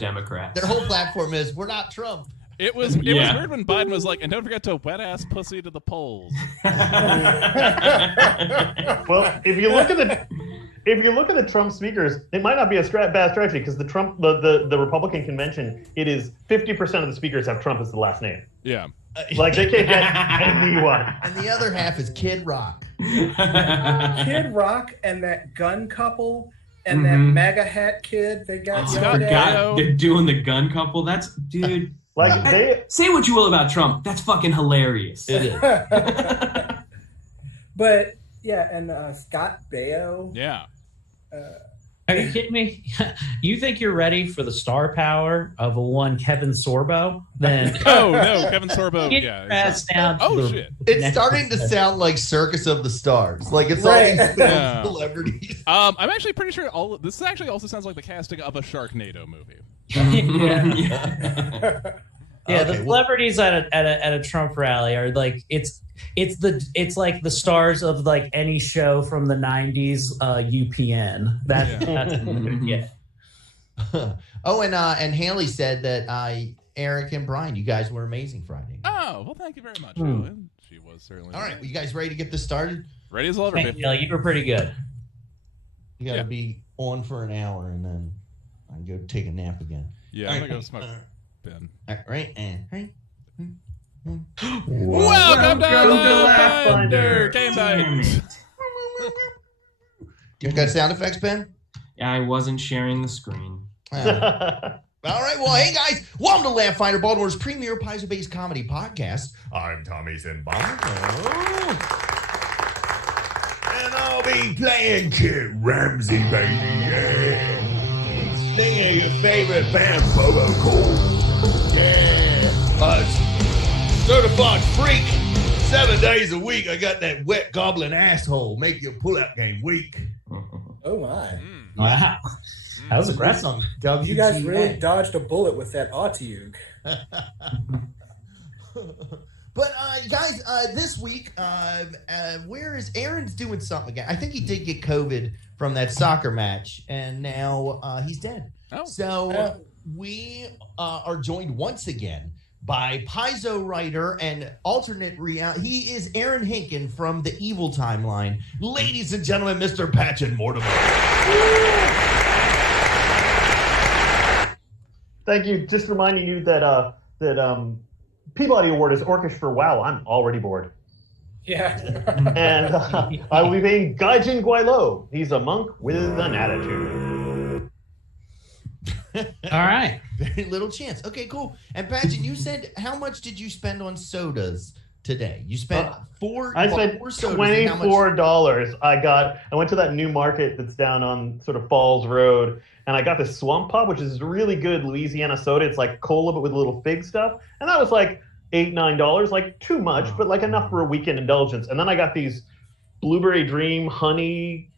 Democrats. Their whole platform is, we're not Trump. It was weird when Biden was like, and don't forget to wet ass pussy to the polls. Well, if you look at the Trump speakers, it might not be a bad strategy because the Republican convention, it is 50% of the speakers have Trump as the last name. Yeah. Like they can't get anyone. And the other half is Kid Rock. Kid Rock and that gun couple and that MAGA hat kid they got yelled at. They're doing the gun couple. That's, dude. Like say what you will about Trump. That's fucking hilarious. It is. But yeah, and Scott Baio. Yeah. Are you kidding me? You think you're ready for the star power of a one Kevin Sorbo? Then oh no, Kevin Sorbo. Get Yeah. your ass down to Oh the shit. It's starting to sound like Circus of the Stars. Like it's Right. all these Yeah. celebrities. I'm actually pretty sure this actually also sounds like the casting of a Sharknado movie. Yeah, Okay, the celebrities at a Trump rally are like it's like the stars of like any show from the 90s UPN. That's yeah. Oh, and Haley said that Eric and Brian, you guys were amazing Friday. Oh, well, thank you very much, Ellen. She was certainly. All right, well, you guys ready to get this started? Ready as I'll ever Thank be. you, you were pretty good. You got to be on for an hour, and then I can go take a nap again. Yeah, I'm gonna go smoke. Ben. All right, and hey. Welcome to Laughfinder Game Damn Night. it. You got sound effects, Ben? Yeah, I wasn't sharing the screen. All right, well, hey guys, welcome to Laughfinder, Baltimore's premier Paizo-based comedy podcast. I'm Tommy Sinbomber. And I'll be playing Kid Ramsey, baby. Yeah. Singing your favorite band, Photo Cool. Yeah. Certified freak. 7 days a week. I got that wet goblin asshole. Make your pull-out game weak. Oh my! Wow, that was aggressive. You guys really dodged a bullet with that Autiug. But guys, this week, where is Aaron's doing something again? I think he did get COVID from that soccer match, and now he's dead. Oh. So we are joined once again by Paizo writer and alternate reality. He is Aaron Hinken from the Evil Timeline. Ladies and gentlemen, Mr. Patchen Mortimer. Thank you. Just reminding you that Peabody Award is Orcish for WoW. I'm already bored. Yeah. And I will be playing Gaijin Guailo. He's a monk with an attitude. All right. Very little chance. Okay, cool. And Patchen, you said, how much did you spend on sodas today? You spent I spent four sodas. And how much- $24. I went to that new market that's down on sort of Falls Road, and I got this Swamp Pop, which is really good Louisiana soda. It's like cola, but with a little fig stuff. And that was like $8-9, like too much, but like enough for a weekend indulgence. And then I got these Blueberry Dream honey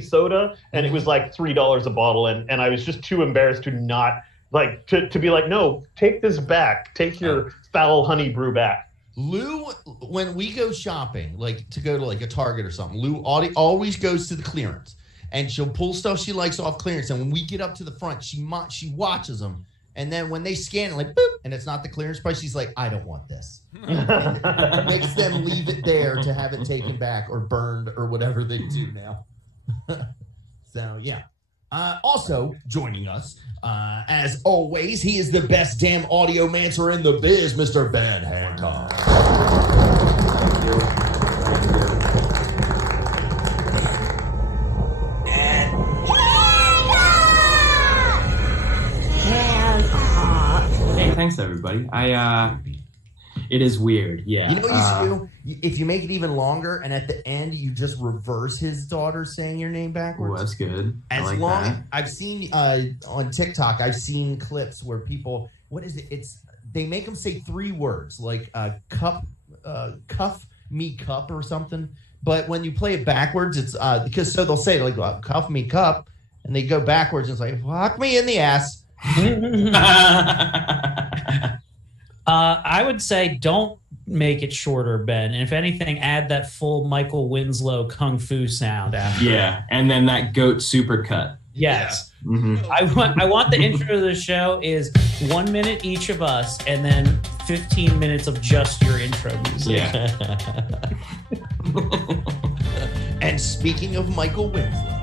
soda, and it was like $3 a bottle. And I was just too embarrassed to not like to be like, no, take this back. Take your foul honey brew back. Lou, when we go shopping, like to go to like a Target or something, Lou always goes to the clearance, and she'll pull stuff she likes off clearance. And when we get up to the front, she watches them, and then when they scan it, like boop, and it's not the clearance price, she's like, I don't want this. And makes them leave it there to have it taken back or burned or whatever they do now. So yeah. Also joining us, as always, he is the best damn audiomancer in the biz, Mr. Ben Hancock. Thank you. Hey, thanks everybody. It is weird, yeah. You know what you should do? If you make it even longer, and at the end you just reverse his daughter saying your name backwards. Ooh, that's good. I've seen on TikTok, I've seen clips where people, what is it? They make them say 3 words like cuff me cup or something. But when you play it backwards, it's because so they'll say like cuff me cup, and they go backwards and it's like fuck me in the ass. I would say don't make it shorter, Ben. And if anything, add that full Michael Winslow kung fu sound after. Yeah, and then that goat supercut. Yes. I want the intro to the show is 1 minute each of us, and then 15 minutes of just your intro music. Yeah. And speaking of Michael Winslow,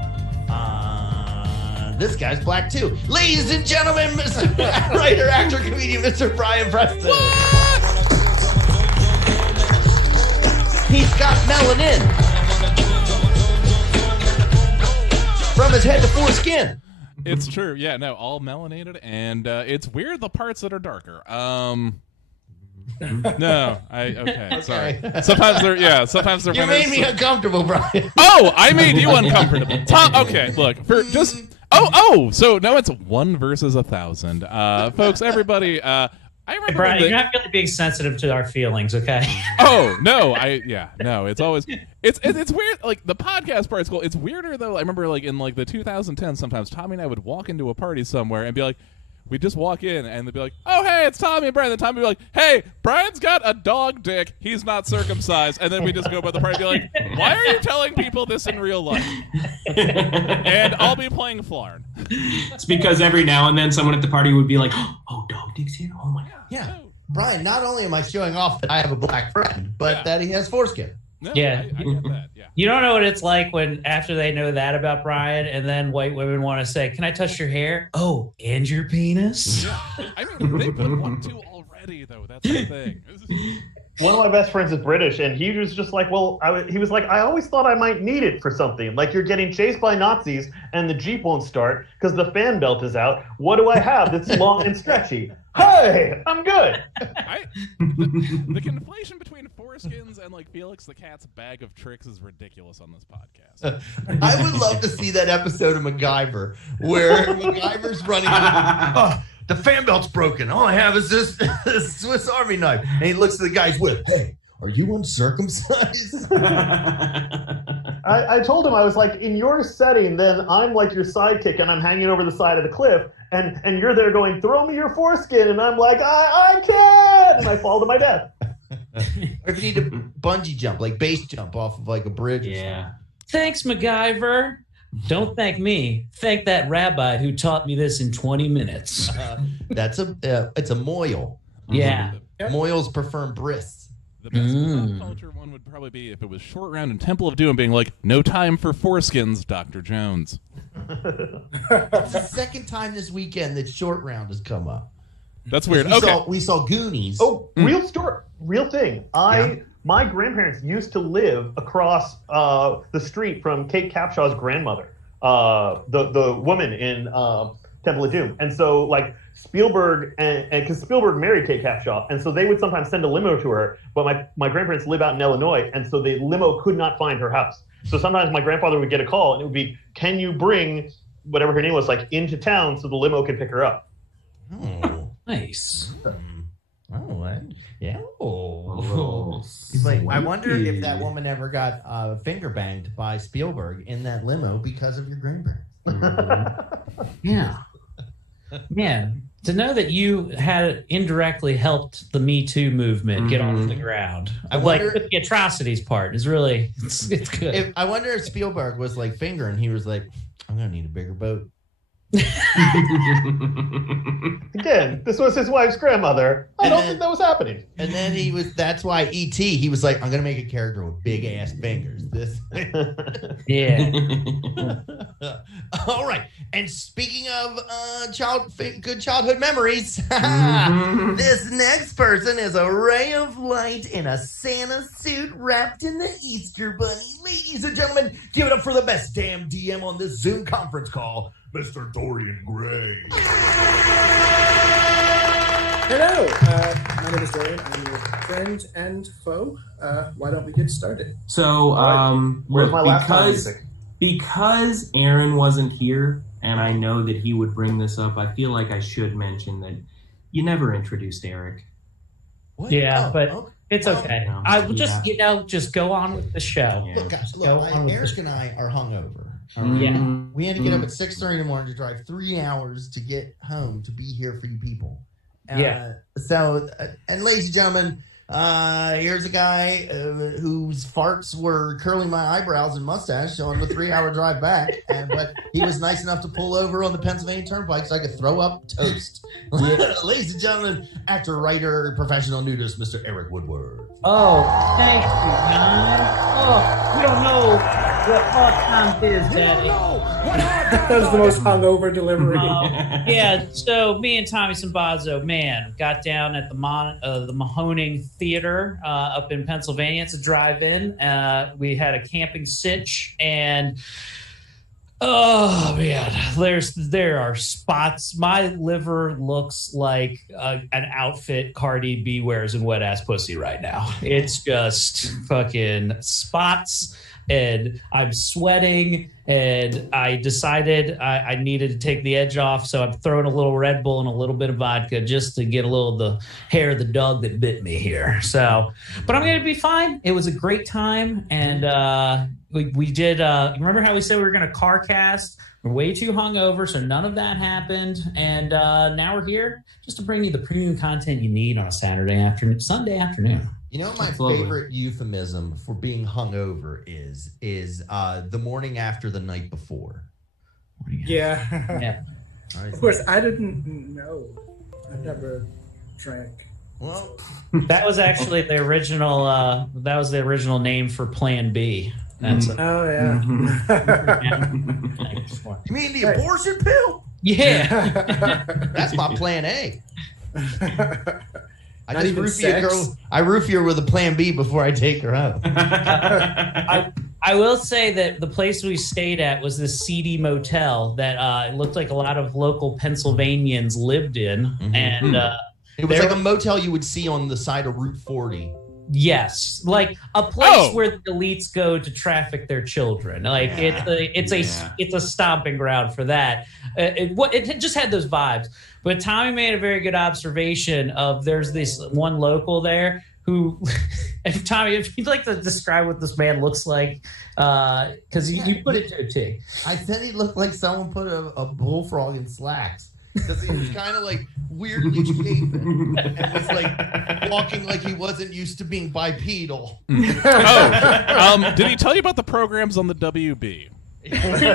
this guy's black too. Ladies and gentlemen, Mr. writer, actor, comedian, Mr. Brian Preston. He's got melanin from his head to foreskin. It's true. Yeah, no, all melanated, and it's weird the parts that are darker. No, okay, sorry. Sometimes they're You made me uncomfortable, Brian. Oh, I made you uncomfortable. Okay, look, for just so no, it's 1 versus 1,000. Folks, everybody, I remember Brian, you're not really being sensitive to our feelings, okay? Oh no, it's always it's weird. Like the podcast part is cool. It's weirder though. I remember like in like the 2010s, sometimes Tommy and I would walk into a party somewhere and be like, we'd just walk in and they'd be like, oh hey, it's Tommy and Brian. And then Tommy would be like, hey, Brian's got a dog dick. He's not circumcised. And then we just go by the party and be like, why are you telling people this in real life? And I'll be playing Flarn. It's because every now and then someone at the party would be like, oh, dog dick's here? Oh my God. Yeah. Brian, not only am I showing off that I have a black friend, but that he has foreskin. No, Yeah. I get that. Yeah. You don't know what it's like when after they know that about Brian, and then white women want to say, "Can I touch your hair?" Oh, and your penis. Yeah. I mean, they put 1, 2 already though. That's the thing. One of my best friends is British, and he was just like, he was like, I always thought I might need it for something. Like, you're getting chased by Nazis, and the Jeep won't start because the fan belt is out. What do I have that's long and stretchy? Hey, I'm good. The conflation between foreskins and like Felix the Cat's bag of tricks is ridiculous on this podcast. I would love to see that episode of MacGyver where MacGyver's running. The fan belt's broken. All I have is this Swiss Army knife. And he looks at the guy's whip. Hey, are you uncircumcised? I told him, I was like, in your setting, then I'm like your sidekick, and I'm hanging over the side of the cliff, and you're there going, throw me your foreskin, and I'm like, I can't, and I fall to my death. Or if you need to bungee jump, like base jump off of like a bridge. Yeah. Thanks, MacGyver. Don't thank me. Thank that rabbi who taught me this in 20 minutes. It's a moil. Yeah. Moils prefer brists. The best pop culture one would probably be if it was Short Round and Temple of Doom being like, no time for foreskins, Dr. Jones. It's the second time this weekend that Short Round has come up. That's weird. We saw Goonies. Oh, real thing. My grandparents used to live across the street from Kate Capshaw's grandmother, the woman in Temple of Doom. And so, like, Spielberg, and because Spielberg married Kate Capshaw, and so they would sometimes send a limo to her, but my grandparents live out in Illinois, and so the limo could not find her house. So sometimes my grandfather would get a call, and it would be, can you bring whatever her name was, like, into town so the limo could pick her up? Oh. Nice. Yeah. Oh, He's like, I wonder if that woman ever got finger banged by Spielberg in that limo because of your grandparents. Yeah. Man, to know that you had indirectly helped the Me Too movement get off the ground. I wonder, like the atrocities part is really it's good. I wonder if Spielberg was like fingering, he was like, I'm gonna need a bigger boat. Again, this was his wife's grandmother. I don't think that was happening. And then that's why E.T., he was like, I'm going to make a character with big ass fingers. Yeah. All right. And speaking of good childhood memories, this next person is a ray of light in a Santa suit wrapped in the Easter Bunny. Ladies and gentlemen, give it up for the best damn DM on this Zoom conference call, Mr. Dorian Gray. Hello, my name is Dorian. I'm your friend and foe. Why don't we get started? So, Where's my laptop music? Because Aaron wasn't here, and I know that he would bring this up, I feel like I should mention that you never introduced Eric. What? Yeah, but okay. it's okay. No, I will just go on with the show. Yeah. Look, Eric and I are hungover. Yeah. We had to get up at 6:30 in the morning to drive 3 hours to get home to be here for you people. Yeah. So, and ladies and gentlemen, Here's a guy whose farts were curling my eyebrows and mustache on the 3-hour drive back, but he was nice enough to pull over on the Pennsylvania Turnpike so I could throw up toast. Ladies and gentlemen, actor, writer, professional nudist, Mr. Eric Woodward. Oh, thank you, guys. Oh, you don't know what hard times is, Daddy. That was the most hungover delivery. Yeah, so me and Tommy Sambazo, man, got down at the Mahoning Theater up in Pennsylvania. It's a drive-in. We had a camping sitch, and oh man, there are spots. My liver looks like an outfit Cardi B wears in Wet Ass Pussy right now. It's just fucking spots, and I'm sweating, and I decided I needed to take the edge off, so I'm throwing a little Red Bull and a little bit of vodka just to get a little of the hair of the dog that bit me here. So, but I'm going to be fine. It was a great time, and we did, remember how we said we were going to car cast? We're way too hungover, so none of that happened, and now we're here just to bring you the premium content you need on a Sunday afternoon. You know, my favorite euphemism for being hungover is the morning after the night before. Yeah. Of course, I didn't know. I never drank. Well, that was actually the original. That was the original name for Plan B. That's oh yeah. You mean the abortion pill? Yeah. That's my Plan A. I just roofie a girl. I roofie her with a Plan B before I take her out. I will say that the place we stayed at was this seedy motel that it looked like a lot of local Pennsylvanians lived in, and it was like a motel you would see on the side of Route 40. Yes, like a place where the elites go to traffic their children. Like it's a stomping ground for that. It just had those vibes. But Tommy made a very good observation of there's this one local there who, Tommy, if you'd like to describe what this man looks like, because you put it to a T. I said he looked like someone put a bullfrog in slacks. Because he was kind of like weirdly shapen and was like walking like he wasn't used to being bipedal. Did he tell you about the programs on the WB? Every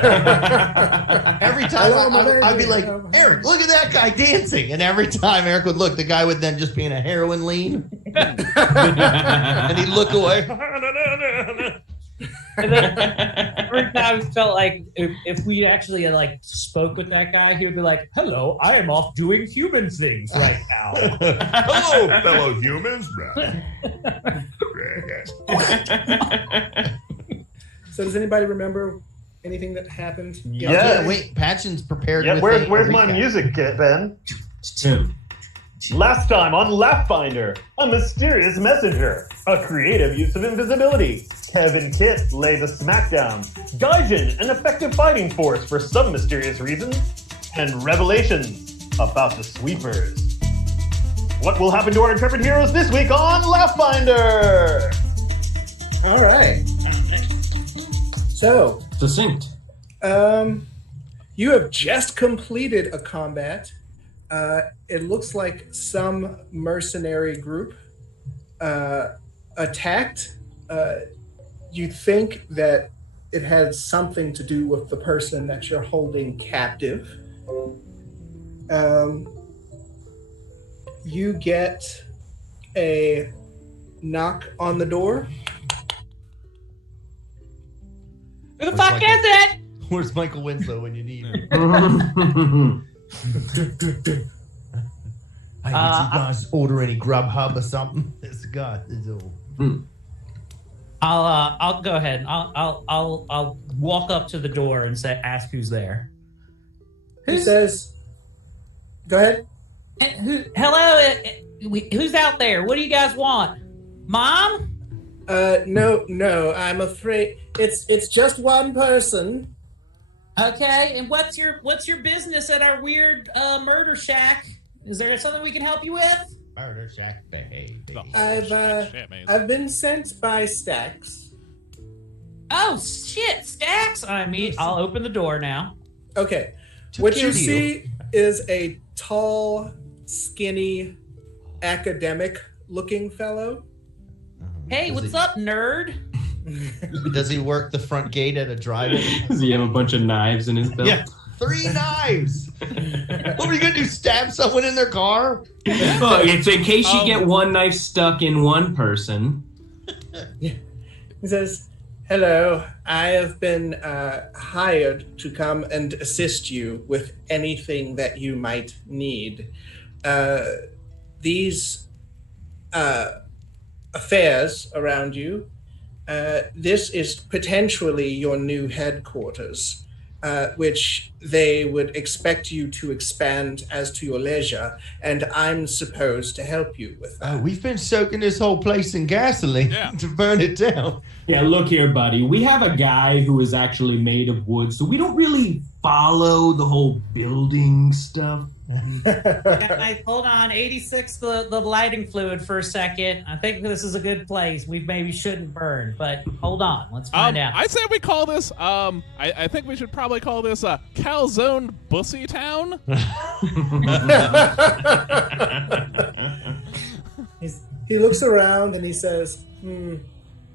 time I'd be like, Eric, look at that guy dancing. And every time Eric would look, the guy would then just be in a heroin lean. And he'd look away. And then every time I felt like if we actually like spoke with that guy, he'd be like, "Hello, I am off doing human things right now." Hello, fellow humans. So does anybody remember anything that happened? Yeah. Wait, Patchen's prepared. Yeah, where's my music, Ben? Last time on Laughfinder, a mysterious messenger, a creative use of invisibility. Kevin Kitt lay the smackdown. Gaijin, an effective fighting force for some mysterious reason. And revelations about the sweepers. What will happen to our intrepid heroes this week on Laughfinder? All right. So, Succinct. you have just completed a combat. It looks like some mercenary group attacked. You think that it had something to do with the person that you're holding captive. You get a knock on the door. Who the fuck is it? Where's Michael Winslow when you need him? Hey, did you guys order any Grubhub or something? This guy is all. I'll go ahead. I'll walk up to the door and ask who's there. He says, "Go ahead." Hello, who's out there? What do you guys want, Mom? No. I'm afraid it's just one person. Okay, and what's your business at our weird murder shack? Is there something we can help you with? Murder shack behavior. I've been sent by Stax. Oh shit, Stax! I'll open the door now. Okay, what you see is a tall, skinny academic looking fellow. Hey, what's up, nerd? Does he work the front gate at a drive-in? Does he have a bunch of knives in his belt? Yeah, 3 knives. What are you gonna do? Stab someone in their car? Oh, it's in case you get one knife stuck in one person. He says, "Hello, I have been hired to come and assist you with anything that you might need. These affairs around you, this is potentially your new headquarters, which they would expect you to expand as to your leisure, and I'm supposed to help you with that." Oh, we've been soaking this whole place in gasoline to burn it down. Yeah, look here, buddy. We have a guy who is actually made of wood, so we don't really follow the whole building stuff. Guys, hold on. 86 the lighting fluid for a second. I think this is a good place. We maybe shouldn't burn, but hold on. Let's find out. I say we call this, I think we should probably call this Calzone Bussy Town. He looks around and he says,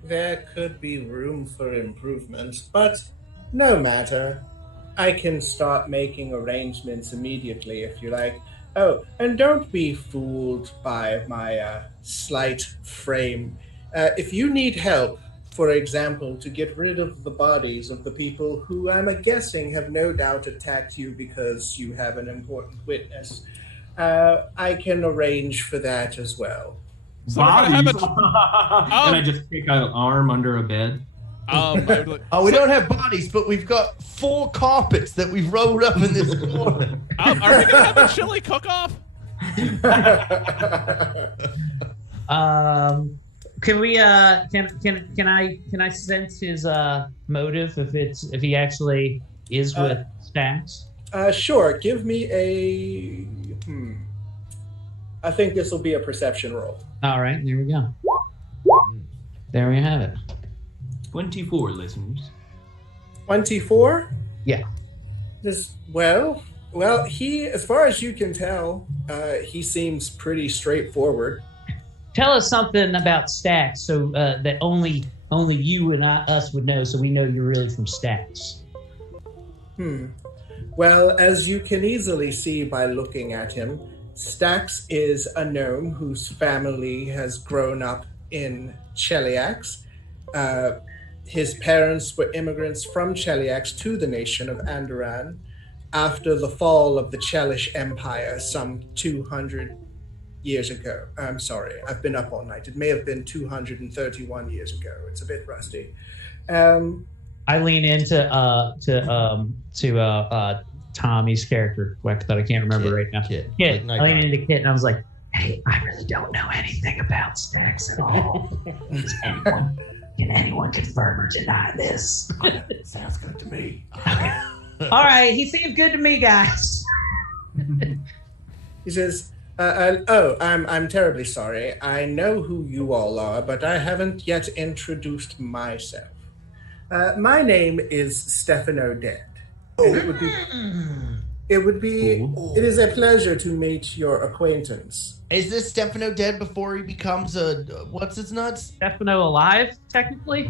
there could be room for improvement, but no matter. I can start making arrangements immediately if you like. Oh, and don't be fooled by my slight frame. If you need help, for example, to get rid of the bodies of the people who I'm guessing have no doubt attacked you because you have an important witness, I can arrange for that as well. So we're gonna have Can I just pick an arm under a bed? Oh, we don't have bodies, but we've got 4 carpets that we've rolled up in this corner. are we gonna have a chili cook-off? Can we can I sense his motive if he actually is with Stacks? Sure, give me a I think this will be a perception roll. All right, there we go. There we have it. 24 listeners. 24? Yeah. Well, he, as far as you can tell, he seems pretty straightforward. Tell us something about Stacks so that only you and us would know, so we know you're really from Stacks. Well, as you can easily see by looking at him, Stacks is a gnome whose family has grown up in Cheliax. His parents were immigrants from Cheliax to the nation of Andoran after the fall of the Chelish Empire some 200 years ago. I'm sorry, I've been up all night. It may have been 231 years ago. It's a bit rusty. I lean into Tommy's character that I can't remember right now. Kit. Kit. Like I lean into Kit and I was like, "Hey, I really don't know anything about Stacks at all. Can anyone confirm or deny this?" Sounds good to me. All right, he seems good to me, guys. He says, I'm terribly sorry. I know who you all are, but I haven't yet introduced myself. My name is Stefano Dead. And it is a pleasure to meet your acquaintance. Is this Stefano dead before he becomes a what's his nuts? Stefano alive, technically?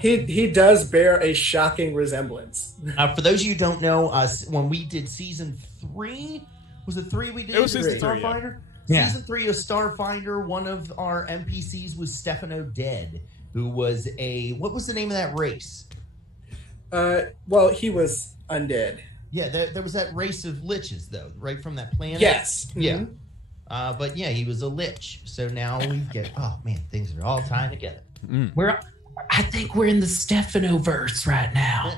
He does bear a shocking resemblance. For those of you who don't know, when we did season 3, was it 3 we did? It was season 3, Starfinder? Yeah. Season 3 of Starfinder, one of our NPCs was Stefano Dead, who was what was the name of that race? Well, he was undead. Yeah, there was that race of liches, though, right from that planet? Yes. Yeah. But yeah, he was a lich. So now we get, oh man, things are all tying together. I think we're in the Stefano-verse right now.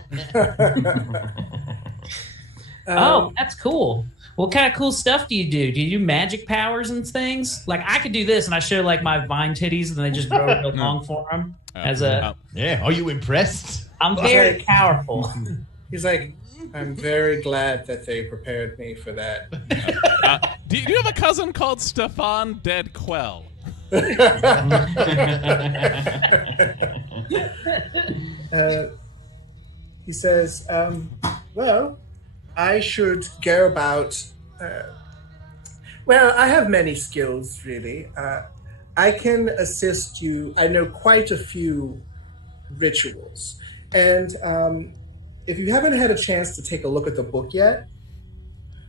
Oh, that's cool. What kind of cool stuff do you do? Do you do magic powers and things? Like, I could do this, and I show, like, my vine titties, and they just grow real long for them. Yeah, are you impressed? I'm very powerful. He's like, I'm very glad that they prepared me for that. Do you have a cousin called Stefan Dead Quell? He says, well, I should go about Well, I have many skills, really. I can assist you. I know quite a few rituals. And if you haven't had a chance to take a look at the book yet,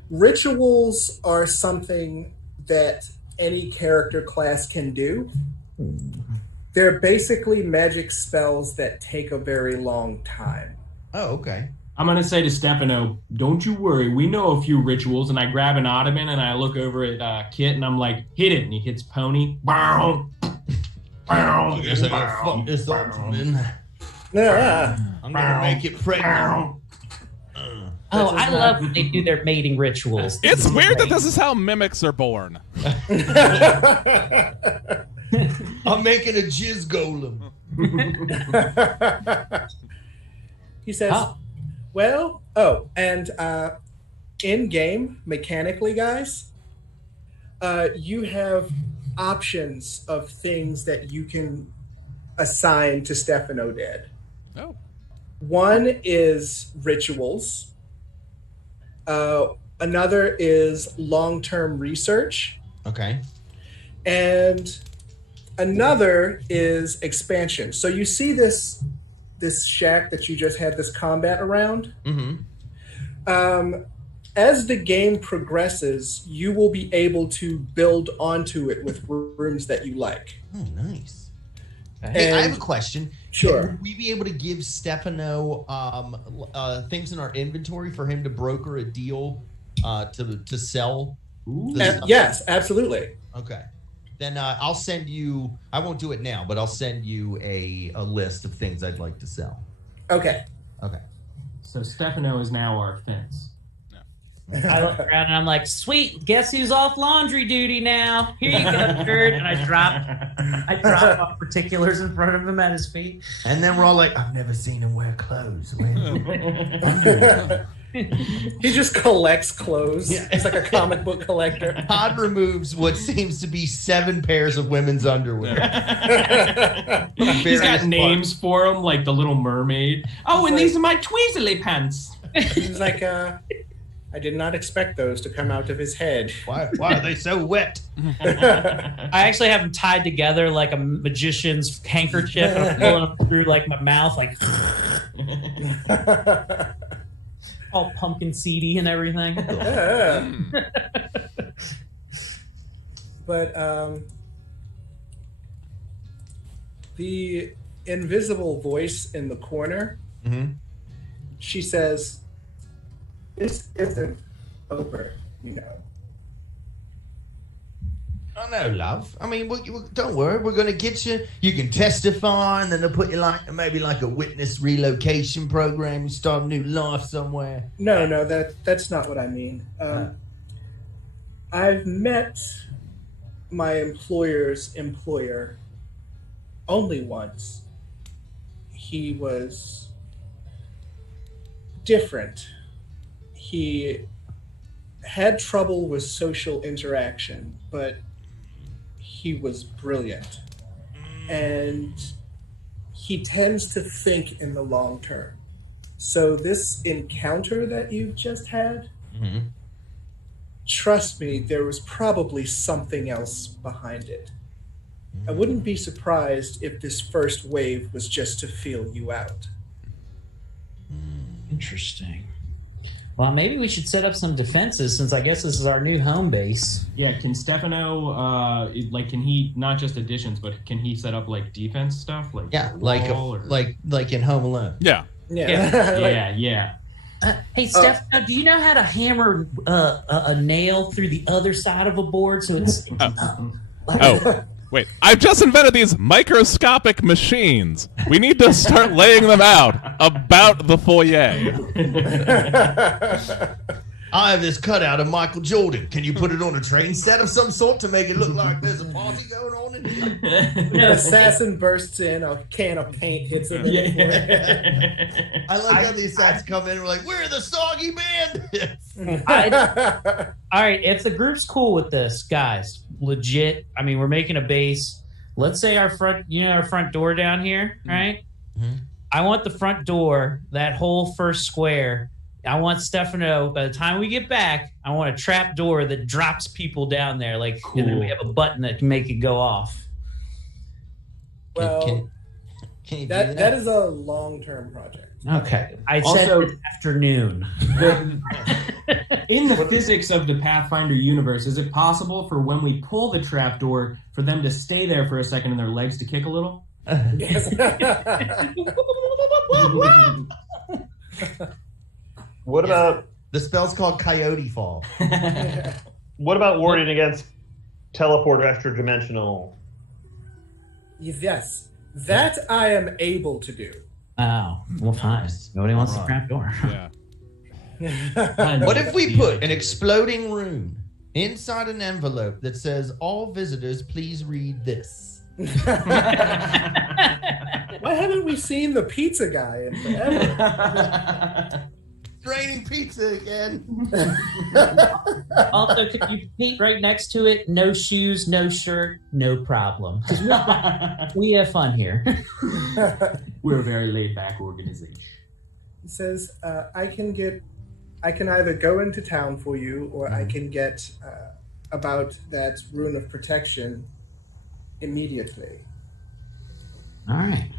rituals are something that any character class can do. They're basically magic spells that take a very long time. Oh, okay. I'm going to say to Stefano, don't you worry. We know a few rituals. And I grab an ottoman and I look over at Kit and I'm like, hit it. And he hits Pony. Bow. Bow. I guess I gotta fuck this ottoman. Yeah. I'm gonna make it pregnant. Oh, I love when they do their mating rituals. It's weird that this is how mimics are born. I'm making a jizz golem. He says, and in game, mechanically, guys, you have options of things that you can assign to Stefano Dead. Oh. One is rituals. Another is long-term research. Okay. And another is expansion. So you see this shack that you just had this combat around. Mm-hmm. As the game progresses, you will be able to build onto it with rooms that you like. Oh, nice. Hey, I have a And question. Sure. Would we be able to give Stefano things in our inventory for him to broker a deal to sell? yes, absolutely. Okay. Then I'll send you. I won't do it now, but I'll send you a list of things I'd like to sell. Okay. Okay. So Stefano is now our fence. I look around and I'm like, sweet, guess who's off laundry duty now? Here you go, nerd. And I drop off particulars in front of him at his feet. And then we're all like, I've never seen him wear clothes. He just collects clothes. Yeah. He's like a comic book collector. Todd removes what seems to be 7 pairs of women's underwear. He's got names for them, like the Little Mermaid. Oh, and these are my Tweezerly pants. He's like, I did not expect those to come out of his head. Why are they so wet? I actually have them tied together like a magician's handkerchief. And I'm pulling them through like my mouth, like all pumpkin seedy and everything. Yeah. But the invisible voice in the corner, she says, "This isn't over, you know." I know, love. I mean, don't worry. We're going to get you. You can testify, and then they'll put you maybe like a witness relocation program. You start a new life somewhere. No, that's not what I mean. I've met my employer's employer only once. He was different. He had trouble with social interaction, but he was brilliant. And he tends to think in the long term. So this encounter that you've just had, trust me, there was probably something else behind it. I wouldn't be surprised if this first wave was just to feel you out. Interesting. Well, maybe we should set up some defenses since I guess this is our new home base. Yeah, can Stefano, can he, not just additions, but can he set up like defense stuff? Like like in Home Alone. Yeah. Yeah. Hey, Stefano, do you know how to hammer a nail through the other side of a board so it's... Wait, I've just invented these microscopic machines. We need to start laying them out about the foyer. I have this cutout of Michael Jordan. Can you put it on a train set of some sort to make it look like there's a party going on in here? An assassin bursts in, a can of paint hits him. I like how the assassins come in and we're like, we're the Soggy Bandits. All right, if the group's cool with this, guys, legit, I mean, we're making a base. Let's say our front door down here, right? I want the front door, that whole first square, I want Stefano, by the time we get back, I want a trap door that drops people down there. Like, and then we have a button that can make it go off. Well, can you do that is a long-term project. Okay. I said Also- this afternoon. In the physics of the Pathfinder universe, is it possible for when we pull the trapdoor for them to stay there for a second and their legs to kick a little? Yes. What about The spell's called Coyote Fall. what about warding against teleport or extra dimensional? Yes, that I am able to do. Oh, well, fine. Nobody wants the trap door. Yeah. What if we put an exploding rune inside an envelope that says, "All visitors, please read this"? Why haven't we seen the pizza guy in forever? Raining pizza again. Also, could you paint right next to it? No shoes, no shirt, no problem. 'Cause we have fun here. We're a very laid-back organization. He says, I can either go into town for you, or I can get about that rune of protection immediately. All right.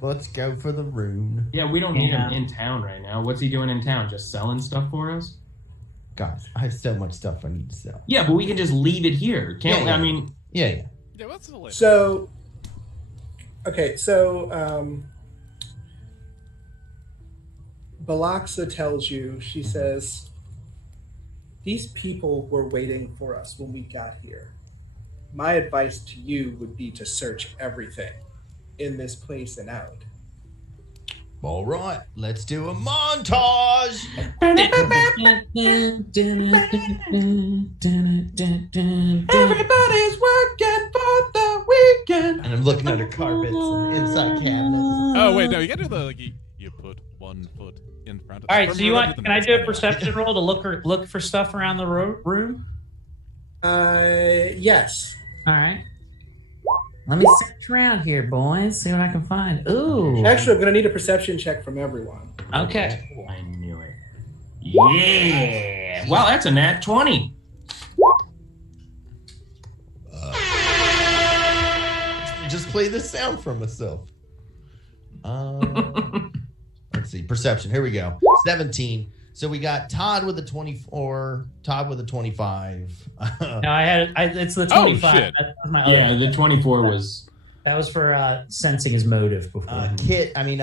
Let's go for the rune. Yeah, we don't need Yeah. him in town right now. What's he doing in town? Just selling stuff for us? Gosh, I have so much stuff I need to sell. Yeah, but we can just leave it here. Can't we? Yeah. I mean, Yeah. Yeah, what's the list? So, Balaxa tells you, she says, these people were waiting for us when we got here. My advice to you would be to search everything in this place and out. All right, let's do a montage. everybody's working for the weekend. And I'm looking under carpets and inside cabinets. Oh wait, no, you gotta do the like you put one foot in front of. All right. So you want? Can I do a perception roll to look for stuff around the room? Yes. All right. Let me search around here, boys. See what I can find. Ooh. Actually, I'm going to need a perception check from everyone. Okay. I knew it. Yeah. Well, that's a nat 20. Just play this sound for myself. Let's see. Perception. Here we go. 17. So we got Todd with a 24. Todd with a 25. No, it's the Oh, 25. shit. That was my other Yeah, one. the 24 was. That was for sensing his motive before. Kit. I mean,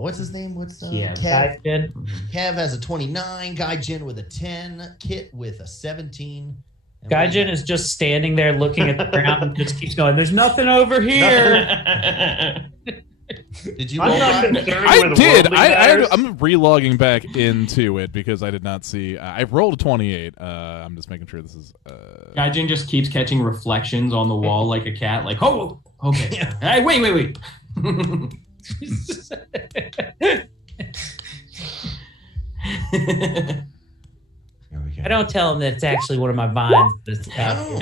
what's his name? What's Yeah. Kev? Good. Kev has a 29. Gaijin with a 10. Kit with a 17. And Gaijin is just standing there looking at the ground and just keeps going, there's nothing over here. Did you I'm roll not that? concerned I with did. worldly matters. I'm re-logging back into it because I did not see. I rolled a 28. I'm just making sure this is. Gaijin just keeps catching reflections on the wall like a cat. Like, oh, okay. Hey, wait. Here we go. I don't tell him that it's actually one of my vines. But it's, Oh.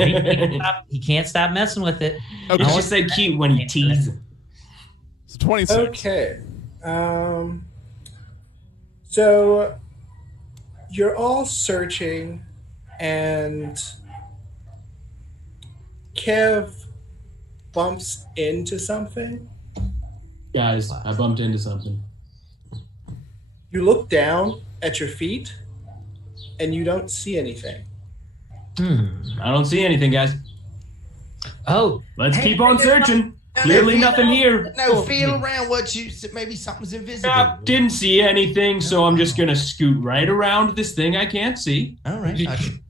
he can't stop messing with it. Okay, It's just so cute when he teases. it's 26. Okay. So you're all searching, and Kev bumps into something. Guys, I bumped into something. You look down at your feet, and you don't see anything. I don't see anything, guys. Oh, Let's Hey, keep on searching. No, Clearly feel- nothing here. No, feel around what you. Maybe something's invisible. Didn't see anything, so I'm just gonna scoot right around this thing I can't see. All right.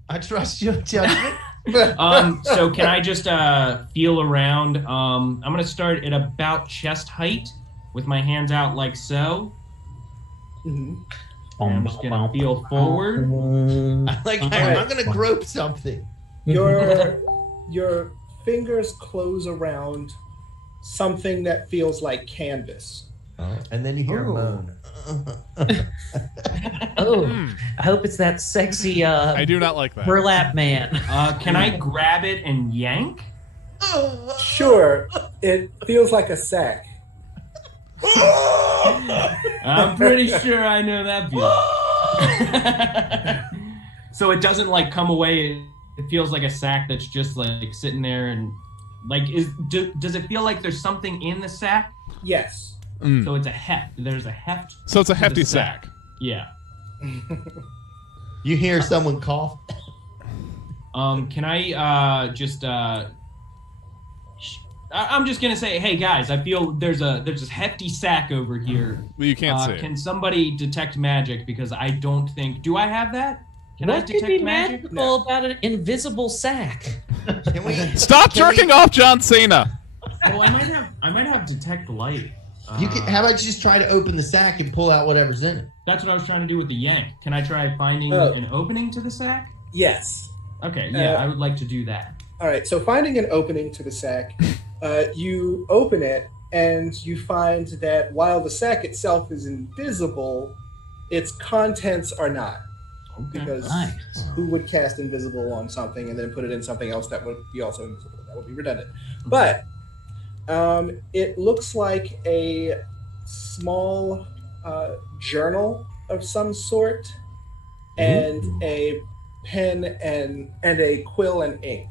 I trust your judgment. So can I just feel around? I'm gonna start at about chest height with my hands out like so. Mhm. And I'm just gonna feel forward. I'm going to grope something. Your fingers close around something that feels like canvas. And then you hear a moan. Oh, I hope it's that sexy I do not like that. burlap man. Can I grab it and yank? Sure, it feels like a sack. I'm pretty sure I know that feeling. So it doesn't like come away. It feels like a sack that's just like sitting there and like does it feel like there's something in the sack? Yes. So it's a heft. There's a heft. So it's a to hefty the sack. Yeah. You hear someone cough? Can I I'm just gonna say, hey guys, I feel there's this hefty sack over here. Well, you can't see it. Can somebody detect magic? Because I don't think. Do I have that? Can I What could detect be magic? magical about an invisible sack? Can we Stop jerking off John Cena. Oh, I might have detect light. You can. How about you just try to open the sack and pull out whatever's in it? That's what I was trying to do with the yank. Can I try finding an opening to the sack? Yes. Okay, yeah, I would like to do that. All right, so finding an opening to the sack, you open it and you find that while the sack itself is invisible, its contents are not. Okay. Because Nice. who would cast invisible on something and then put it in something else that would be also invisible? That would be redundant. But it looks like a small journal of some sort and a pen and a quill and ink.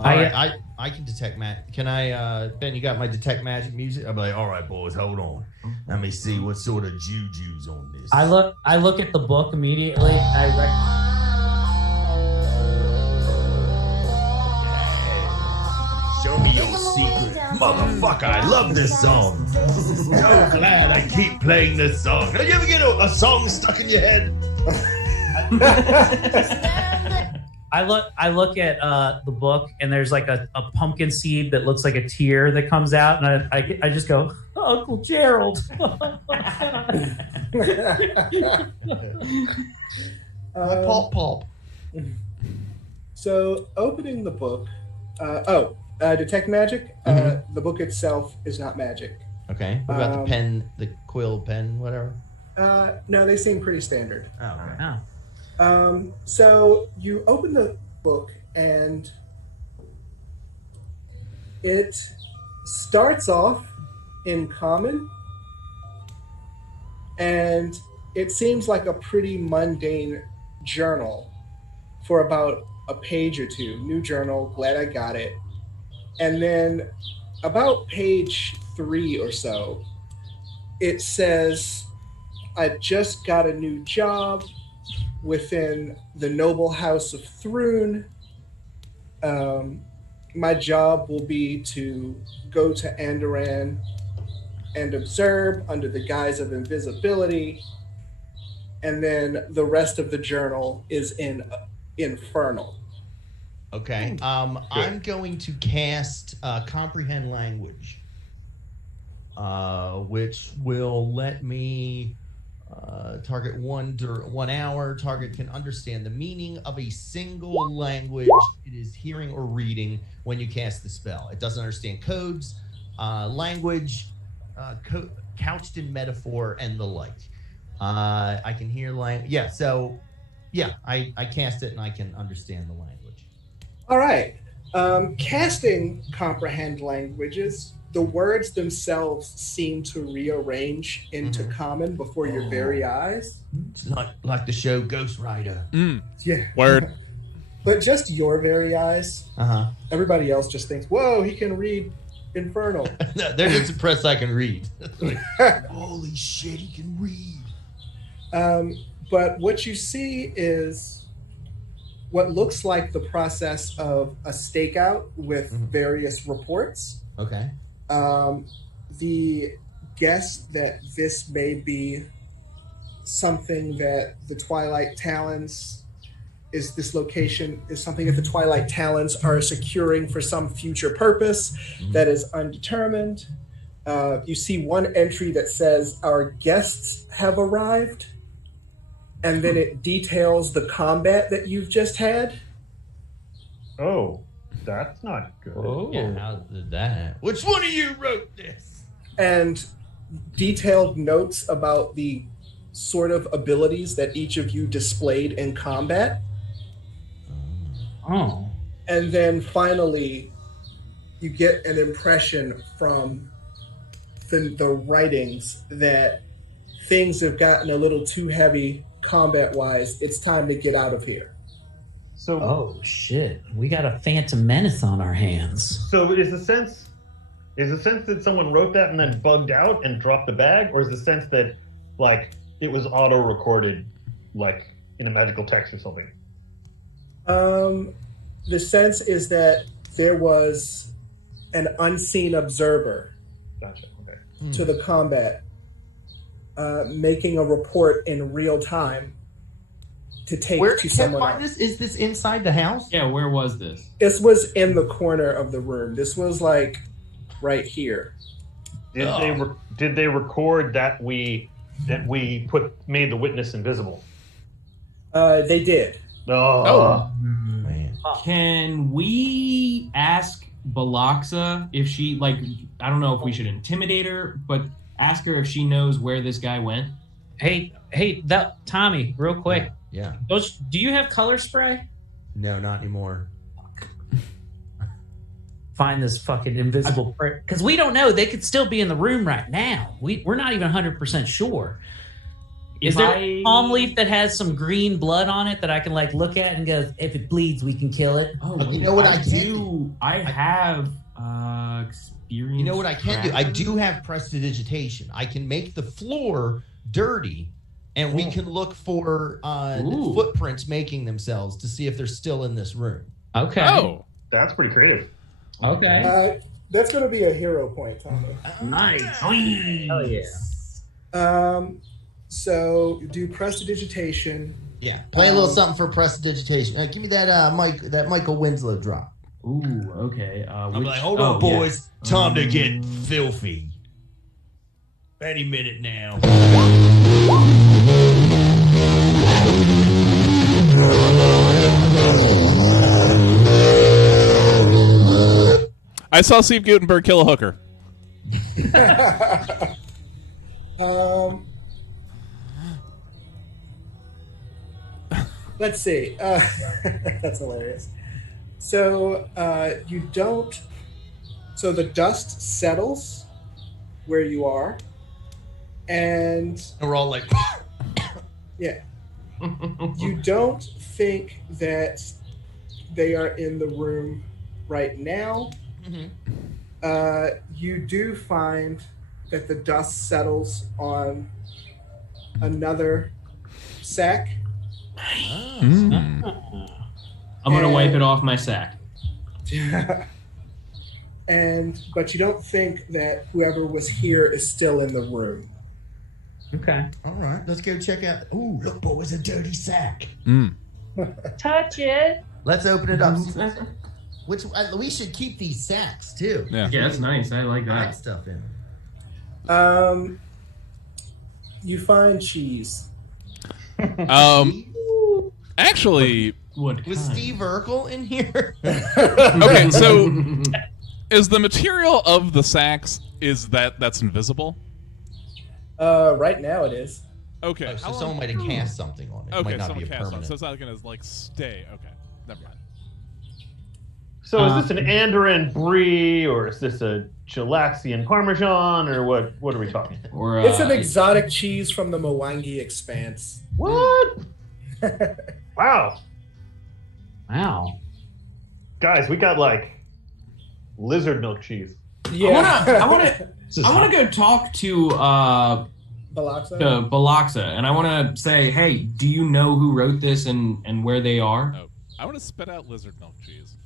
All right, I can detect magic. Can I, Ben? You got my detect magic music? I'm like, all right, boys, hold on. Let me see what sort of juju's on this. I look at the book immediately. Show me your secret, motherfucker! I love this song. So glad I keep playing this song. Did you ever get a song stuck in your head? I look at the book, and there's like a pumpkin seed that looks like a tear that comes out, and I just go, Uncle Gerald. Pulp. So opening the book, detect magic. The book itself is not magic. Okay. What about the pen, the quill pen, whatever? No, they seem pretty standard. Oh, okay. Oh. So you open the book and it starts off in common and it seems like a pretty mundane journal for about a page or two. New journal, glad I got it. And then about page 3 or so, it says, I just got a new job within the noble house of Thrune. My job will be to go to Andoran and observe under the guise of invisibility. And then the rest of the journal is in Infernal. Okay. I'm going to cast Comprehend Language, which will let me target 1 hour. Target can understand the meaning of a single language it is hearing or reading when you cast the spell. It doesn't understand codes, language, couched in metaphor, and the like. I can hear language. Yeah, so yeah, I cast it and I can understand the language. All right. Casting Comprehend Languages, the words themselves seem to rearrange into common before your very eyes. It's like the show Ghost Rider. Yeah. Word. But just your very eyes. Uh-huh. Everybody else just thinks, whoa, he can read Infernal. They're just impressed I can read. Like, holy shit, he can read. But what you see is what looks like the process of a stakeout with various reports. Okay. The guess that this may be something that the Twilight Talons is this location is something that the Twilight Talons are securing for some future purpose that is undetermined. You see one entry that says our guests have arrived, and then it details the combat that you've just had. Oh, that's not good. Oh. Yeah, how did that happen? Which one of you wrote this? And detailed notes about the sort of abilities that each of you displayed in combat. Oh. And then finally, you get an impression from the writings that things have gotten a little too heavy combat-wise. It's time to get out of here. So, Oh shit, we got a Phantom Menace on our hands. so is the sense that someone wrote that and then bugged out and dropped the bag, or is the sense that like it was auto-recorded, like in a magical text or something? The sense is that there was an unseen observer Gotcha. Okay. to the combat, making a report in real time to take Where to did Kip someone find else. this? Is this inside the house? Yeah, where was this? This was in the corner of the room. This was like right here. Did they record that we made the witness invisible? They did. Oh. Man. Can we ask Balaxa if she, like, I don't know if we should intimidate her, but ask her if she knows where this guy went? Hey, that Tommy, real quick. Yeah. Do you have color spray? No, not anymore. Find this fucking invisible because we don't know. They could still be in the room right now. We're not even 100% sure. Is there a palm leaf that has some green blood on it that I can like look at and go, if it bleeds, we can kill it? Oh, You know what I can do? I have experience. You know what I can do? I do have prestidigitation. I can make the floor dirty, and we can look for Ooh. footprints making themselves to see if they're still in this room. Okay. Oh, That's pretty creative. Okay. That's going to be a hero point, Tommy. Nice. Hell yeah. So do prestidigitation. Yeah. Play a little something for prestidigitation. Give me that that Michael Winslow drop. Ooh, okay. I'm like, hold on, boys. Time to get filthy. Any minute now. I saw Steve Gutenberg kill a hooker. Let's see. That's hilarious. So you don't. So the dust settles where you are, and And we're all like, yeah, you don't think that they are in the room right now. You do find that the dust settles on another sack. I'm gonna wipe it off my sack. But you don't think that whoever was here is still in the room. Okay. all right, let's go check out. Ooh, look, boys, a dirty sack. Touch it. Let's open it up. Which we should keep these sacks too. Yeah. Yeah, that's nice. I like Hide that. stuff in. You find cheese. Actually, What Was kind? Steve Urkel in here? okay, so is the material of the sacks that's invisible? Right now it is. Okay. Oh, so how long- someone might have cast something on it. It Okay, might not someone be a cast on it, permanent. so it's not gonna like stay. Okay, never mind. So is this an Andoran brie, or is this a Chilaxian Parmesan, or what? What are we talking? Or It's an exotic cheese from the Mwangi Expanse. What? Wow, Wow. guys, we got like lizard milk cheese. Yeah. I wanna go talk to Balaxa? Balaxa, and I wanna say, hey, do you know who wrote this and where they are? Oh, I want to spit out lizard milk cheese.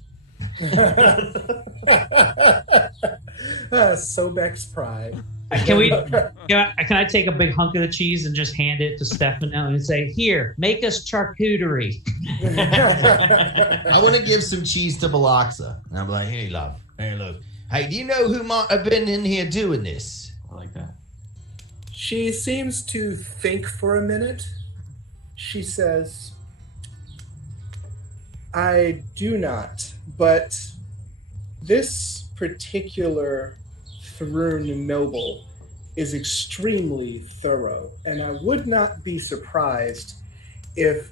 Sobek's pride. Can I take a big hunk of the cheese and just hand it to Stefano and say, "Here, make us charcuterie." I want to give some cheese to Balaxa. And I'm like, hey, love. Hey, do you know who might have been in here doing this? I like that. She seems to think for a minute. She says, I do not, but this particular Thrun noble is extremely thorough, and I would not be surprised if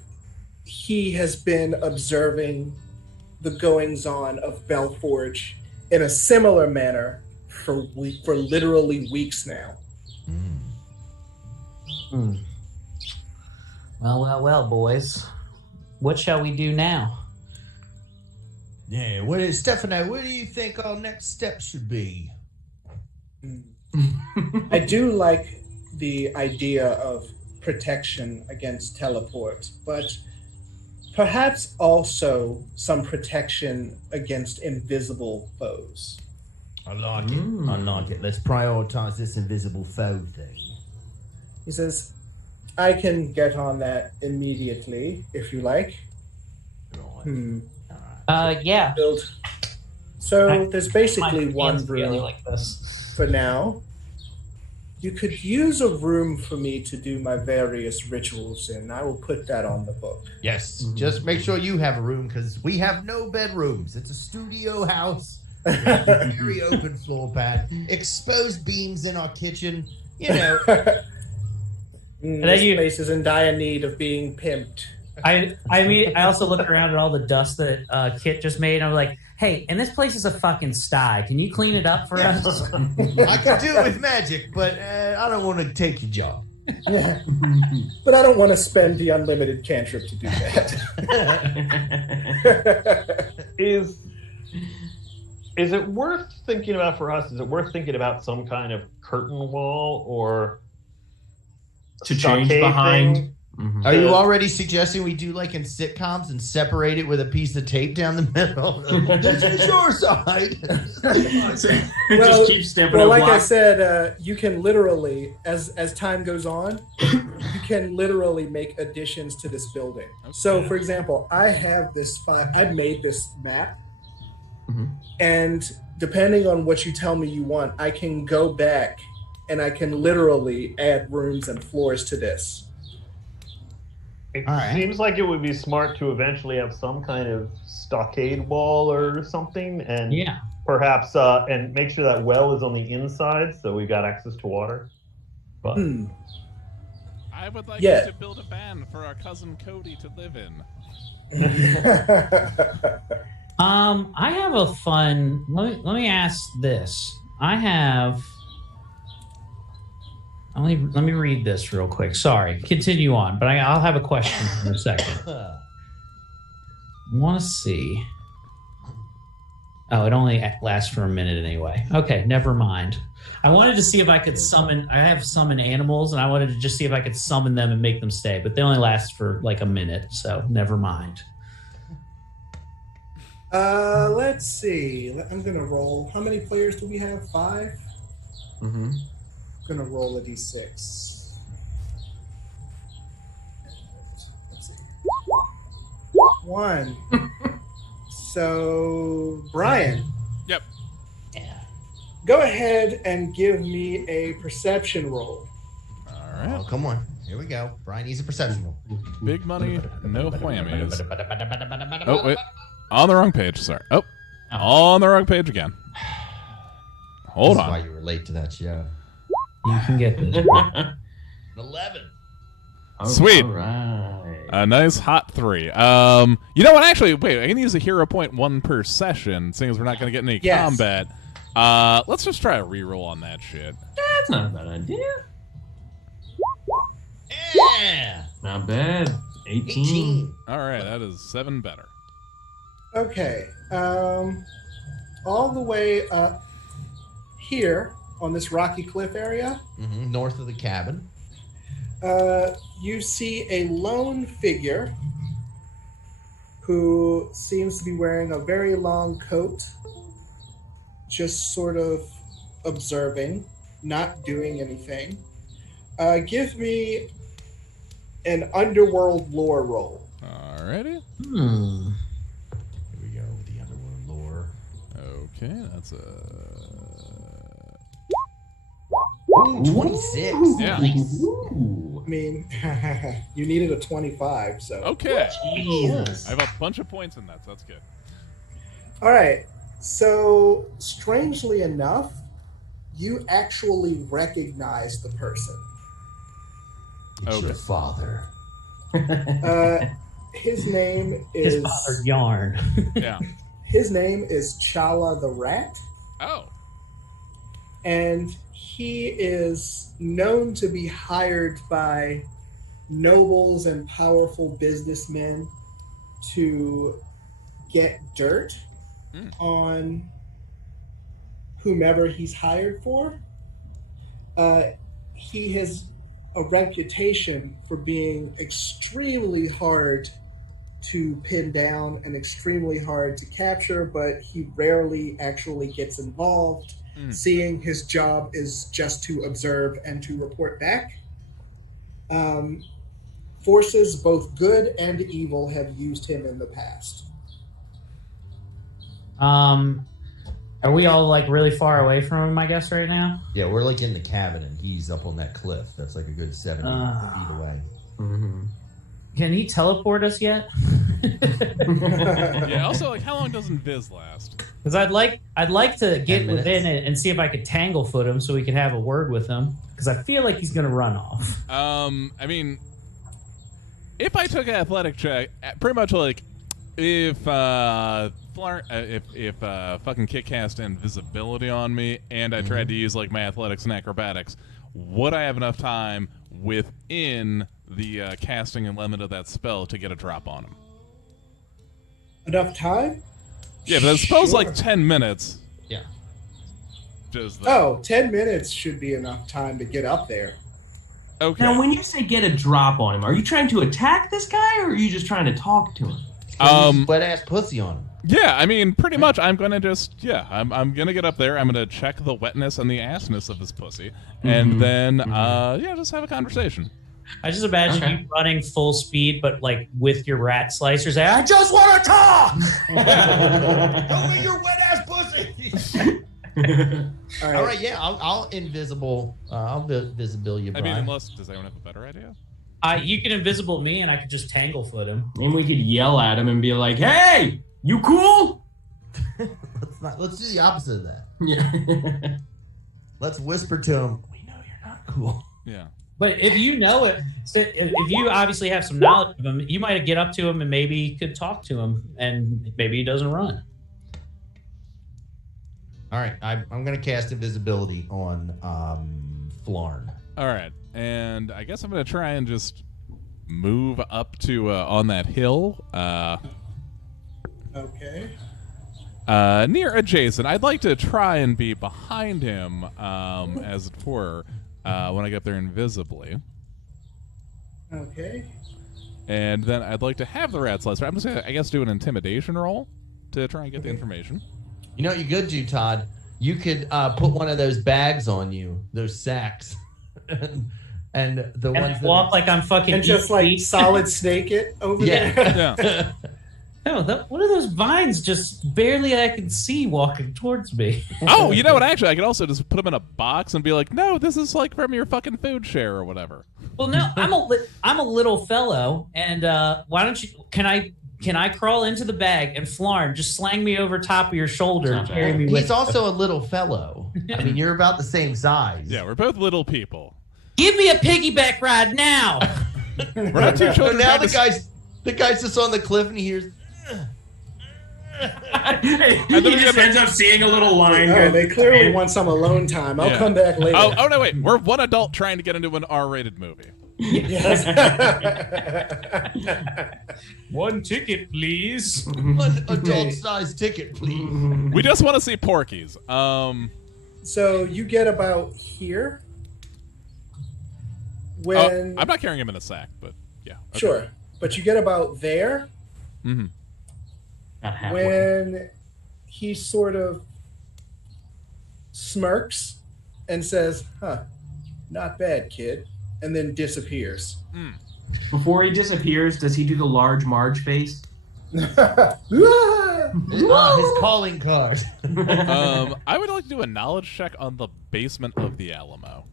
he has been observing the goings-on of Belforge in a similar manner for literally weeks now. Well, boys. What shall we do now? Yeah, Stefano, what do you think our next step should be? I do like the idea of protection against teleport, but perhaps also some protection against invisible foes. I like it. I like it. Let's prioritize this invisible foe thing. He says, I can get on that immediately, if you like. Right. Yeah. So there's basically My one hands together room like this. for now. You could use a room for me to do my various rituals in. I will put that on the book. Yes, just make sure you have a room because we have no bedrooms. It's a studio house. Very open floor pad. Exposed beams in our kitchen. You know. This place is in dire need of being pimped. I mean, I also look around at all the dust that Kit just made, and I'm like, hey, and this place is a fucking sty. Can you clean it up for us? I could do it with magic, but I don't want to take your job. But I don't want to spend the unlimited cantrip to do that. Is it worth thinking about for us? Is it worth thinking about some kind of curtain wall or to change behind? Thing? Mm-hmm. Are you already suggesting we do like in sitcoms and separate it with a piece of tape down the middle? This is your side. Just keep stepping well, up. Like I said, you can literally, as time goes on, you can literally make additions to this building. Okay. So, for example, I have this I made this map, and depending on what you tell me you want, I can go back and I can literally add rooms and floors to this. It seems like it would be smart to eventually have some kind of stockade wall or something, and perhaps and make sure that well is on the inside, so we've got access to water. But I would like us to build a band for our cousin Cody to live in. I have a fun. Let me ask this. I have. Let me read this real quick. Sorry, continue on, but I'll have a question in a second. I want to see. Oh, it only lasts for a minute anyway. Okay, never mind. I wanted to see if I could summon. I have summoned animals, and I wanted to just see if I could summon them and make them stay, but they only last for like a minute, so never mind. Let's see. I'm gonna roll. How many players do we have? 5. Mm-hmm. I'm gonna roll a d6. Let's see. 1. So, Brian. Yep. Go ahead and give me a perception roll. All right. Oh, come on. Here we go. Brian needs a perception roll. Big money, no whammies. Oh, wait. On the wrong page. Sorry. Oh, on the wrong page again. Hold on. That's why you were late to that show. You can get this. 11. Sweet. All right. A nice hot 3. You know what? Actually, wait. I can use a hero point 1 per session, seeing as we're not going to get any combat. Let's just try a reroll on that shit. That's not a bad idea. Yeah. Not bad. 18. All right, that is 7 better. Okay. All the way up here on this rocky cliff area, north of the cabin, you see a lone figure who seems to be wearing a very long coat, just sort of observing, not doing anything. Give me an underworld lore roll. Alrighty. Here we go with the underworld lore. Okay, that's a... Ooh, 26. Yeah. I mean, you needed a 25, so. Okay. Jesus. I have a bunch of points in that, so that's good. All right. So, strangely enough, you actually recognize the person. It's your father. His name is... His father, Yarn. Yeah. His name is Chala the Rat. Oh. and he is known to be hired by nobles and powerful businessmen to get dirt on whomever he's hired for. He has a reputation for being extremely hard to pin down and extremely hard to capture, but he rarely actually gets involved, seeing his job is just to observe and to report back. Forces, both good and evil, have used him in the past. Are we all like really far away from him, I guess, right now? Yeah, we're like in the cabin, and he's up on that cliff. That's like a good 70 feet away. Mm-hmm. Can he teleport us yet? Yeah. Also, like, how long does Invis last? Because I'd like to get 10 minutes. within it and see if I could tanglefoot him so we can have a word with him. Because I feel like he's gonna run off. I mean, if I took an athletic check, pretty much like if fucking kick cast invisibility on me, and I tried to use like my athletics and acrobatics, would I have enough time within the casting and limit of that spell to get a drop on him? Enough time? Yeah, but the spell's Sure. like 10 minutes. Yeah. Just 10 minutes should be enough time to get up there. okay. Now, when you say get a drop on him, are you trying to attack this guy, or are you just trying to talk to him? Wet ass pussy on him. Yeah, I mean, pretty much. I'm gonna I'm gonna get up there. I'm gonna check the wetness and the assness of his pussy, and then just have a conversation. I just imagine Okay. you running full speed, but like with your rat slicers. I just want to talk. Show me your wet ass pussy. All right, yeah, I'll invisible. I'll visible you, I Brian. mean, unless does anyone have a better idea? You can invisible me, and I could just tanglefoot him. And we could yell at him and be like, "Hey, you cool?" Let's do the opposite of that. Yeah. Let's whisper to him. We know you're not cool. Yeah. But if you know it, if you obviously have some knowledge of him, you might get up to him and maybe could talk to him, and maybe he doesn't run. All right, I'm gonna cast invisibility on Flarn. All right, and I guess I'm gonna try and just move up to on that hill, Okay. near adjacent. I'd like to try and be behind him, as it were, when I get there invisibly. Okay. And then I'd like to have the rat slicer. I'm just gonna, I guess, do an intimidation roll to try and get the information. You know what you could do, Todd? You could put one of those bags on you, those sacks, and the And ones I walk like I'm fucking. And just like solid snake it over there. Yeah. No, what are those vines just barely I can see walking towards me? Oh, you know what? Actually, I could also just put them in a box and be like, "No, this is like from your fucking food share or whatever." Well, no, I'm a little fellow, and why don't you? Can I crawl into the bag and Flarn just slang me over top of your shoulder and Not carry bad. me with? He's also a little fellow. I mean, you're about the same size. Yeah, we're both little people. Give me a piggyback ride now. We're not two So children. now trying the guy's just on the cliff and he hears. He just ends up seeing a little line. Oh, they clearly want some alone time. I'll Yeah. come back later. Oh no! Wait, we're one adult trying to get into an R-rated movie. Yes. One ticket, please. One adult-sized ticket, please. We just want to see Porky's. So you get about here. When I'm not carrying him in a sack, but yeah. Okay. sure, but you get about there Mm-hmm. About halfway. when he sort of smirks and says, "Huh, not bad, kid," and then disappears. Before he disappears, does he do the large Marge face? His calling card. I would like to do a knowledge check on the basement of the Alamo.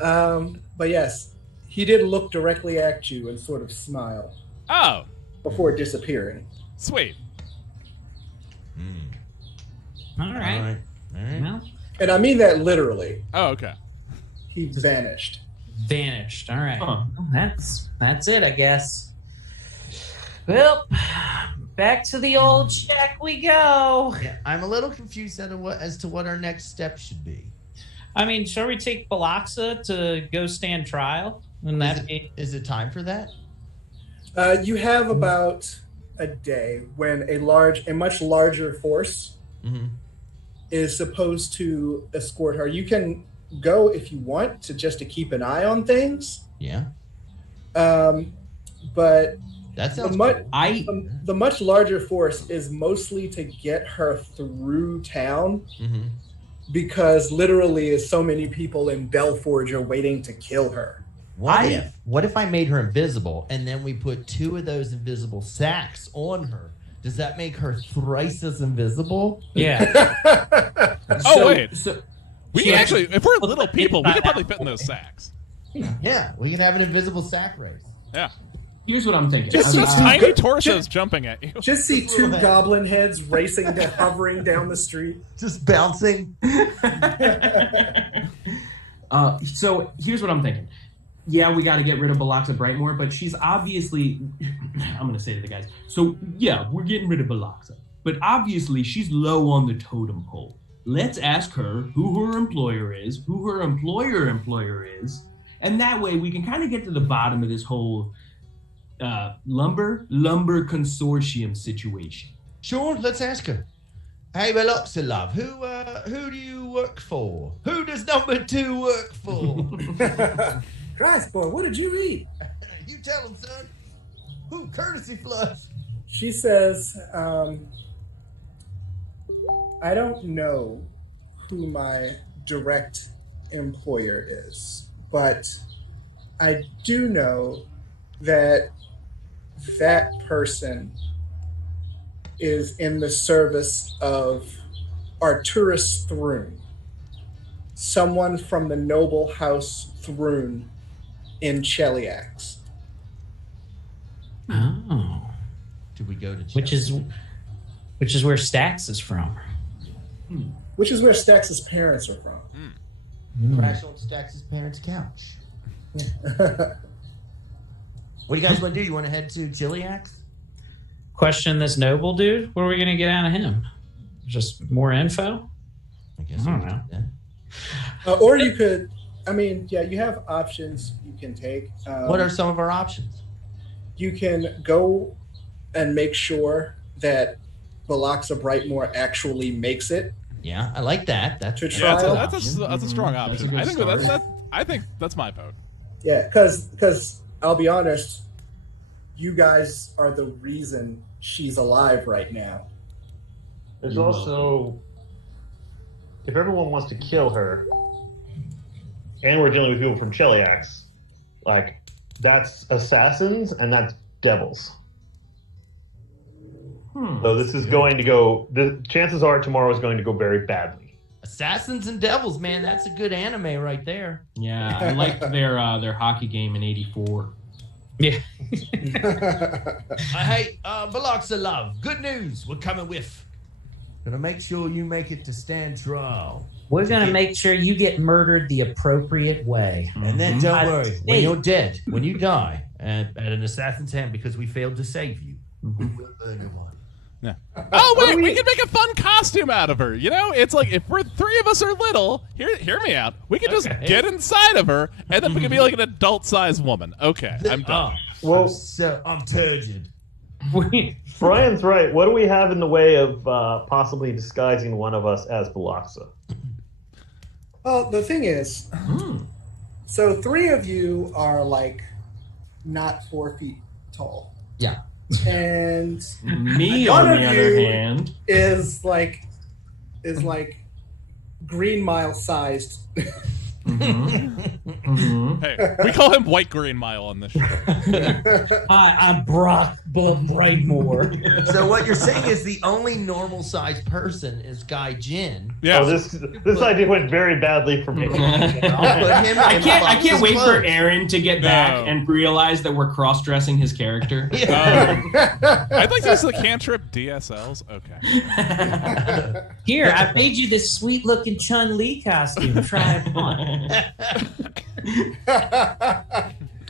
But yes, he did look directly at you and sort of smile Oh, before disappearing. sweet. All right. Well, And I mean that literally. Oh, okay. He vanished. vanished. All right. Huh. Well, that's it, I guess. Well, Back to the old shack we go. Yeah, I'm a little confused as to what our next step should be. I mean, shall we take Biloxa to go stand trial? And Is it time for that? You have about a day when a much larger force is supposed to escort her. You can go if you want to keep an eye on things. Yeah. But that sounds the much larger force is mostly to get her through town because literally so many people in Belforge are waiting to kill her. What if I made her invisible and then we put 2 of those invisible sacks on her? Does that make her thrice as invisible? Yeah. Wait. We actually, if we're little people, we could probably fit in those sacks. Yeah, we can have an invisible sack race. Yeah. Here's what I'm thinking. Just tiny torsos jumping at you. Just see 2 goblin heads racing, hovering down the street. Just bouncing. So here's what I'm thinking. Yeah, we got to get rid of Biloxa Brightmore, but she's obviously... I'm going to say to the guys, so yeah, we're getting rid of Biloxa, but obviously she's low on the totem pole. Let's ask her who her employer is, who her employer is, and that way we can kind of get to the bottom of this whole lumber consortium situation. Sure, let's ask her. Hey, Biloxa love, who do you work for? Who does number 2 work for? Christ, boy, what did you eat? You tell him, son. Who courtesy flush? She says, I don't know who my direct employer is, but I do know that that person is in the service of Arturus Thrune, someone from the noble house Thrune in Cheliax. Oh. Do we go to Which is where Stax is from. Which is where Stax's parents are from. Crash on Stax's parents' couch. What do you guys want to do? You want to head to Chiliax? Question this noble dude. What are we going to get out of him? Just more info? I guess. I don't know. Or you could, you have options you can take. What are some of our options? You can go and make sure that Biloxa Brightmore actually makes it. Yeah, I like that. That's to trial. That's a strong option. That's I think that's my vote. Yeah, because I'll be honest, you guys are the reason she's alive right now. There's also, if everyone wants to kill her, and we're dealing with people from Cheliax, like, that's assassins and that's devils. So this is going to go, the chances are tomorrow is going to go very badly. Assassins and devils, man, that's a good anime right there. Yeah, I liked their hockey game in '84. Yeah. Hey, Biloxa love, good news. We're coming with. Gonna make sure you make it to stand trial. We're going to make sure you get murdered the appropriate way. And then don't worry, when you're dead, when you die at an assassin's hand because we failed to save you, we will earn your one. Yeah. Oh wait, we can make a fun costume out of her. You know, it's like if we're 3 of us are little. Hear me out. We can just get inside of her, and then we can be like an adult-sized woman. Okay, I'm done. Well, I'm turgid. Brian's right. What do we have in the way of possibly disguising one of us as Biloxa? Well, the thing is, so 3 of you are like not 4 feet tall. Yeah. And Me, one on of the other you hand, is like Green Mile sized. Hey, we call him White Green Mile on this show. Hi, I'm Brock Brightmore. So what you're saying is the only normal sized person is Guy Jin. Yeah. Oh, this idea went very badly for me. I'll put him I in can't Biloxa's wait for clothes. Aaron to get back and realize that we're cross-dressing his character. I'd like to use the cantrip DSLs. Okay. Here, I made you this sweet-looking Chun-Li costume. Try it on.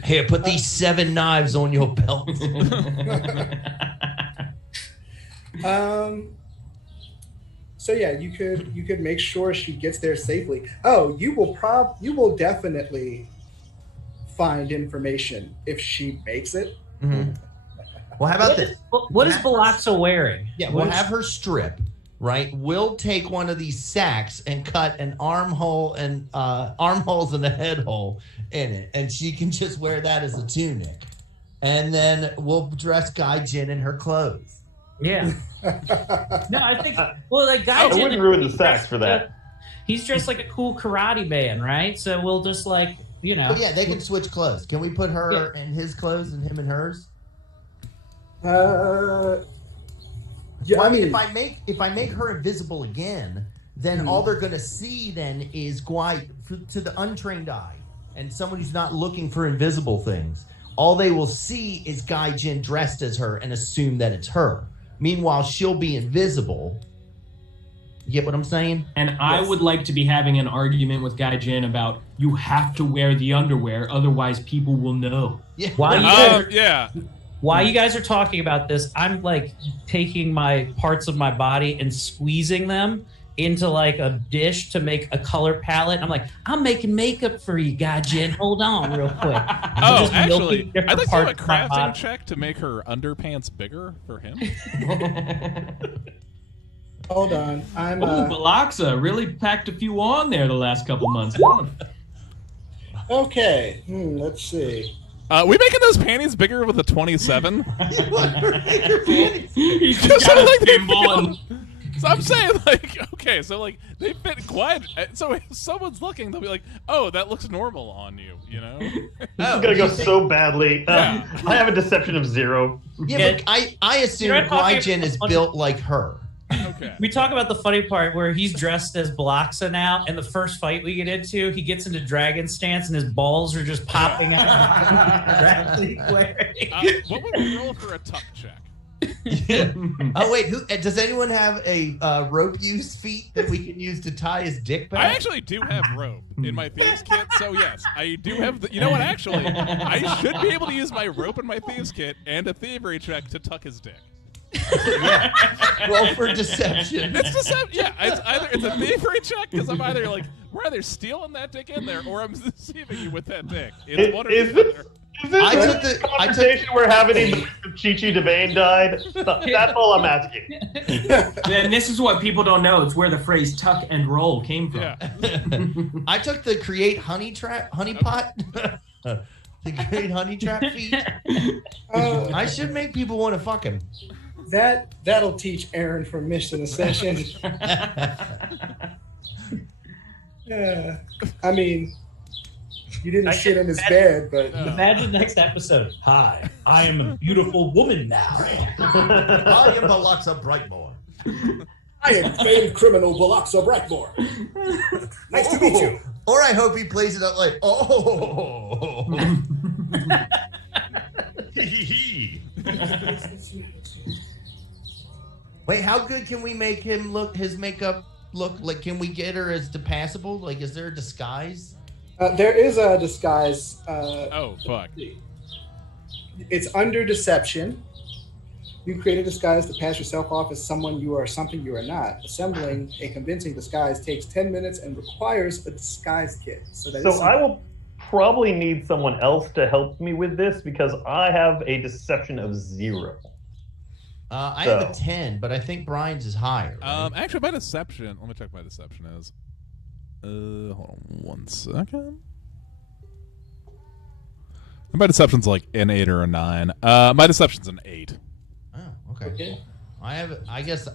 Here, put these 7 knives on your belt. So yeah, you could make sure she gets there safely. Oh, you will definitely find information if she makes it. Mhm. Well, how about this? What is Balaxa wearing? Yeah, we'll have her strip, right? We'll take one of these sacks and cut an armholes and a head hole in it, and she can just wear that as a tunic. And then we'll dress Gaijin in her clothes. Yeah. No, I think. Well, like I Gaijin, wouldn't ruin the sacks for that. He's dressed like a cool karate man, right? So we'll just like Oh yeah, they can switch clothes. Can we put her in his clothes and him in hers? Yeah, Well, I mean, if I make her invisible again, then all they're going to see then is to the untrained eye and someone who's not looking for invisible things. All they will see is Gaijin dressed as her and assume that it's her. Meanwhile, she'll be invisible. You get what I'm saying? And I would like to be having an argument with Gaijin about you have to wear the underwear, otherwise people will know. Yeah. While you guys are talking about this, I'm like taking my parts of my body and squeezing them into like a dish to make a color palette. I'm like, I'm making makeup for you, Gaijin. Hold on real quick. Oh, actually, I'd like to do a crafting check to make her underpants bigger for him. Hold on. I'm Balaxa really packed a few on there the last couple months. okay. Let's see. We making those panties bigger with a 27? He's Just got a like they thimble. So I'm saying, like, okay, so like they fit quite. So if someone's looking, they'll be like, "Oh, that looks normal on you," you know. This is gonna go so badly. I have a deception of 0. Yeah, but I assume Gaijin is built like her. Okay. We talk about the funny part where he's dressed as Balaxa now, and the first fight we get into, he gets into dragon stance, and his balls are just popping out. What would we roll for a tuck check? Yeah. Oh wait, does anyone have a rope use feat that we can use to tie his dick back? I actually do have rope in my thieves kit, so yes, I do have. You know what? Actually, I should be able to use my rope in my thieves kit and a thievery check to tuck his dick. Yeah. Roll for deception. It's deception. Yeah, it's a thievery check because I'm either like we're either stealing that dick in there or I'm deceiving you with that dick. It's one or the other. Is this conversation we're having in Chi-Chi Devane died? That's all I'm asking. And this is what people don't know. It's where the phrase tuck and roll came from. Yeah. I took the create honey pot. The create honey trap feat. I should make people want to fuck him. That'll teach Aaron from Mission Ascension. Yeah. I mean, you didn't shit in his bed, but imagine next episode. Hi, I am a beautiful woman now. I am Balaxa Brightmore. I am famed criminal Balaxa Brightmore. Nice to meet you. Or I hope he plays it up like, oh. Wait, how good can we make him look? His makeup look like? Can we get her as passable? Like, is there a disguise? There is a disguise. Oh fuck! It's under deception. You create a disguise to pass yourself off as someone you are, something you are not. Assembling a convincing disguise takes 10 minutes and requires a disguise kit. So I will probably need someone else to help me with this because I have a deception of 0. I have a 10, but I think Brian's is higher. Right? Actually, my deception. Let me check what my deception is. Hold on 1 second. My deception's like an 8 or a 9. My deception's an 8. Oh, okay. I have. I guess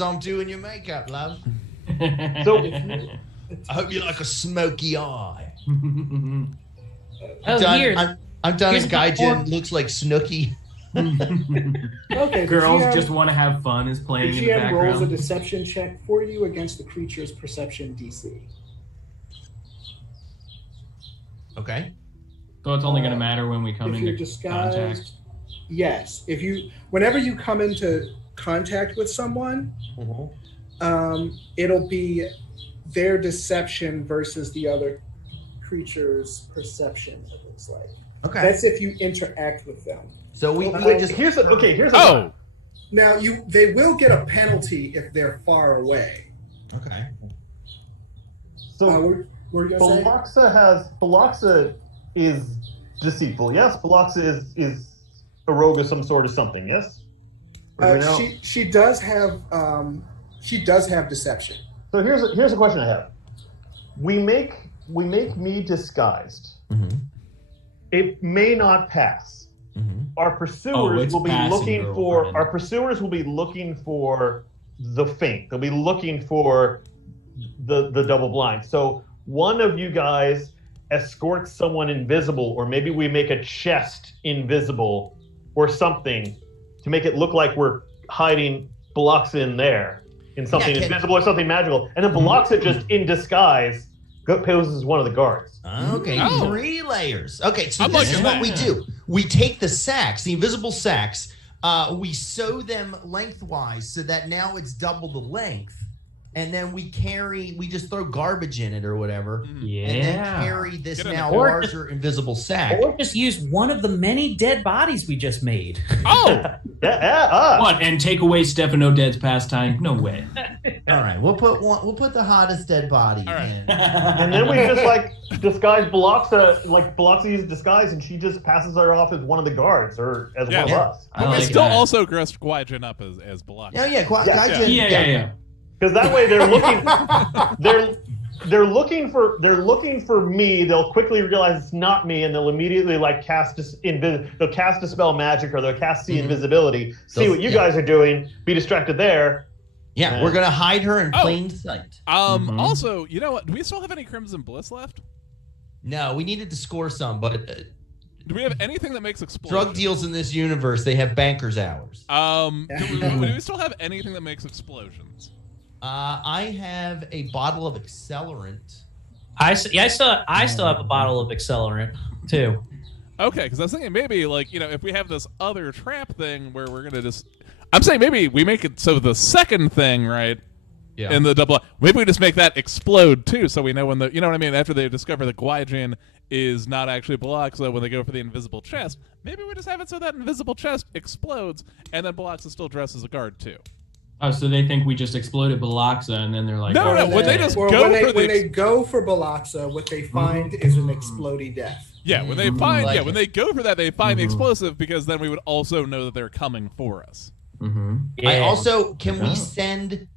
I'm doing your makeup, love. So I hope you like a smoky eye. Oh, I'm done. here. I'm done. As Gaijin looks like Snooki. Okay, Girls just want to have fun is playing the in the GM rolls a background. deception check for you against the creature's perception DC. Okay. So it's only going to matter when we come If you're into disguised, contact. yes. Whenever you come into contact with someone, it'll be their deception versus the other creature's perception. It looks like. Okay. That's if you interact with them. So we here's a Oh, Now they will get a penalty if they're far away. Okay. So What were you gonna say? Philoxa is deceitful. Yes, Philoxa is a rogue of some sort or something. Yes. Or do we know? She does have deception. So here's a question I have. We make me disguised. Mm-hmm. It may not pass. Mm-hmm. Our pursuers it's will be passing, looking girlfriend. for. Our pursuers will be looking for the feint. They'll be looking for the double blind. So one of you guys escorts someone invisible, or maybe we make a chest invisible, or something to make it look like we're hiding Biloxa in there, in something invisible or something magical, and then Biloxa just in disguise poses as one of the guards. Okay, 3 layers. Okay, so I'm this liking is what that. we do. We take the sacks, the invisible sacks, we sew them lengthwise so that now it's double the length, and then we just throw garbage in it or whatever, and then carry this Get in now the car. larger invisible sack. Or just use one of the many dead bodies we just made. Oh, What? And take away Stefano Dead's pastime? No way. All right, we'll put the hottest dead body All right. in. And then we just disguise Biloxa, Biloxa uses disguise, and she just passes her off as one of the guards or as one of us. I we like still that. also dressed Gwajin up as Balak. Oh yeah, Yeah. Because that way they're looking, they're looking for me. They'll quickly realize it's not me, and they'll immediately cast they'll cast dispel magic, or they'll cast see invisibility, see what you guys are doing, be distracted there. Yeah, we're gonna hide her in plain sight. Also, you know what? Do we still have any Crimson Bliss left? No, we needed to score some, but Do we have anything that makes explosions? drug deals in this universe, they have banker's hours. Do we still have anything that makes explosions? I have a bottle of accelerant. I still have a bottle of accelerant too. Okay, because I was thinking maybe if we have this other trap thing where we're gonna I'm saying maybe we make it so the second thing, right? Yeah. In the double, maybe we just make that explode too, so we know when you know what I mean. After they discover that Gwajin is not actually Biloxa, when they go for the invisible chest, maybe we just have it so that invisible chest explodes, and then Biloxa still dressed as a guard too. Oh, so they think we just exploded Biloxa, and then they're like, No, when they just go for when they go for Biloxa, what they find is an explodey death. Yeah, when they find Like when they go for that, they find the explosive, because then we would also know that they're coming for us. I also can we send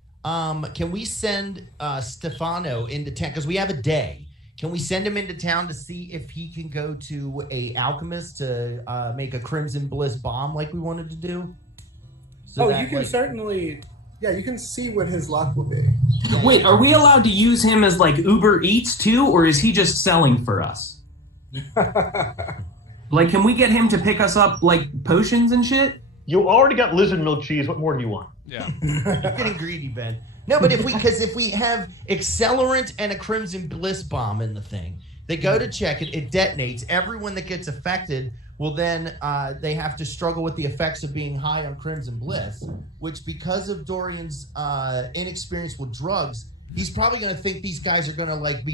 Stefano into town, because we have a day. Can we send him into town to see if he can go to a alchemist to make a Crimson Bliss bomb like we wanted to do? So You can certainly. Yeah, you can see what his luck will be. wait, are we allowed to use him as Uber Eats too, or is he just selling for us? Can we get him to pick us up potions and shit? You already got lizard milk cheese. What more do you want? Yeah. You're getting greedy, Ben. No, but if we have accelerant and a Crimson Bliss bomb in the thing, they go to check it, it detonates. Everyone that gets affected will then they have to struggle with the effects of being high on Crimson Bliss, which, because of Dorian's inexperience with drugs, he's probably going to think these guys are going to be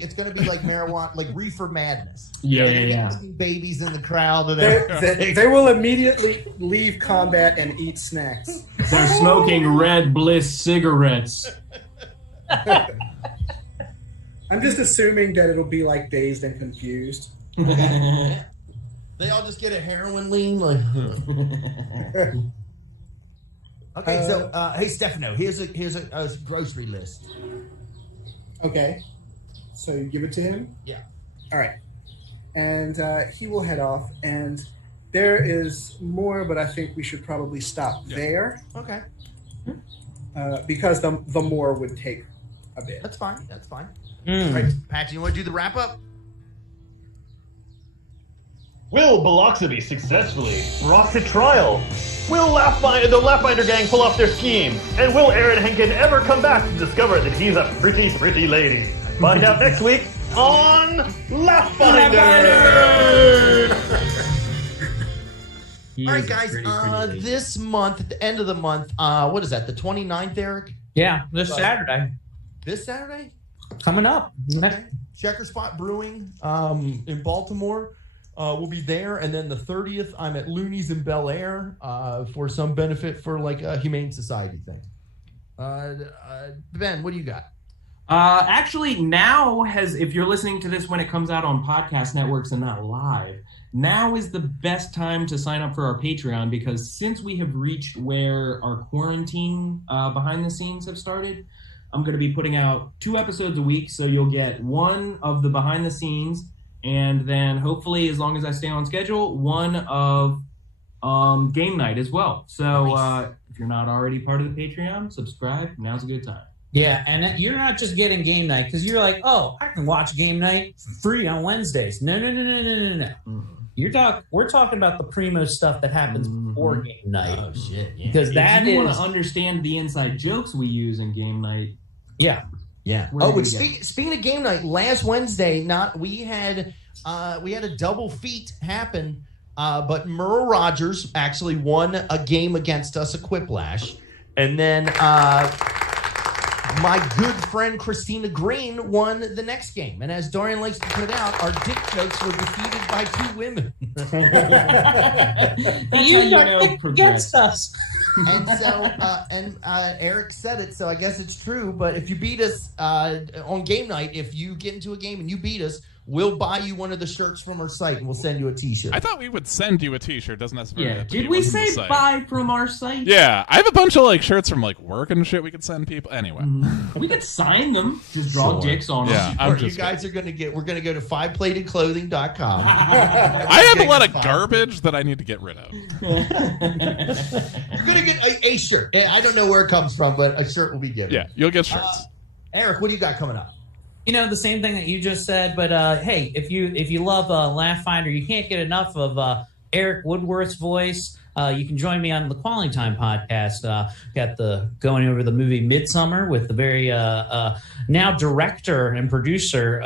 it's going to be like marijuana, like reefer madness. Yeah. Babies in the crowd. And They will immediately leave combat and eat snacks. They're smoking Red Bliss cigarettes. I'm just assuming that it'll be Dazed and Confused. They all just get a heroin lean. Okay, so hey Stefano, here's a grocery list. Okay, so you give it to him. Yeah. All right, and he will head off. And there is more, but I think we should probably stop there. Okay. Because the more would take a bit. That's fine. All right, Patch, you want to do the wrap up? Will Biloxa be successfully brought to trial? Will the Laughfinder gang pull off their scheme? And will Aaron Henkin ever come back to discover that he's a pretty, pretty lady? Find out next week on Laughfinder! All right, guys, this month, at the end of the month, what is that, the 29th, Eric? Yeah, this Saturday. This Saturday? Coming up. Okay. Checker Spot Brewing in Baltimore. We'll be there, and then the 30th, I'm at Looney's in Bel Air for some benefit for like a Humane Society thing. Ben, what do you got? Actually, now if you're listening to this when it comes out on podcast networks and not live, now is the best time to sign up for our Patreon, because since we have reached where our quarantine behind the scenes have started, I'm going to be putting out 2 episodes a week, so you'll get one of the behind the scenes, and then hopefully, as long as I stay on schedule, one of game night as well. So if you're not already part of the Patreon, subscribe. Now's a good time. Yeah, and you're not just getting game night because you're like, oh, I can watch game night free on Wednesdays. No. We're talking about the primo stuff that happens before game night. Oh shit! Yeah. Because if you want to understand the inside jokes we use in game night. Yeah. Oh, but speaking of game night, last Wednesday, we had a double feat happen. But Merle Rogers actually won a game against us, a Quiplash, and then my good friend Christina Green won the next game. And as Dorian likes to put out, our dick jokes were defeated by 2 women. You don't against us. And so, Eric said it, so I guess it's true. But if you beat us on game night, if you get into a game and you beat us, we'll buy you one of the shirts from our site, and we'll send you a T-shirt. I thought we would send you a T-shirt. Doesn't necessarily have to Did be we one from say the site. buy from our site? Yeah, I have a bunch of like shirts from like work and shit we could send people. Anyway, we could sign them. Just draw dicks on them. Yeah, you guys are going to get. We're going to go to fiveplatedclothing.com. I have a lot of garbage that I need to get rid of. You're going to get a shirt. I don't know where it comes from, but a shirt will be given. Yeah, you'll get shirts. Eric, what do you got coming up? You know, the same thing that you just said, but hey, if you love Laughfinder, you can't get enough of Eric Woodworth's voice. You can join me on the Quality Time podcast. Got going over the movie Midsummer with the very now director and producer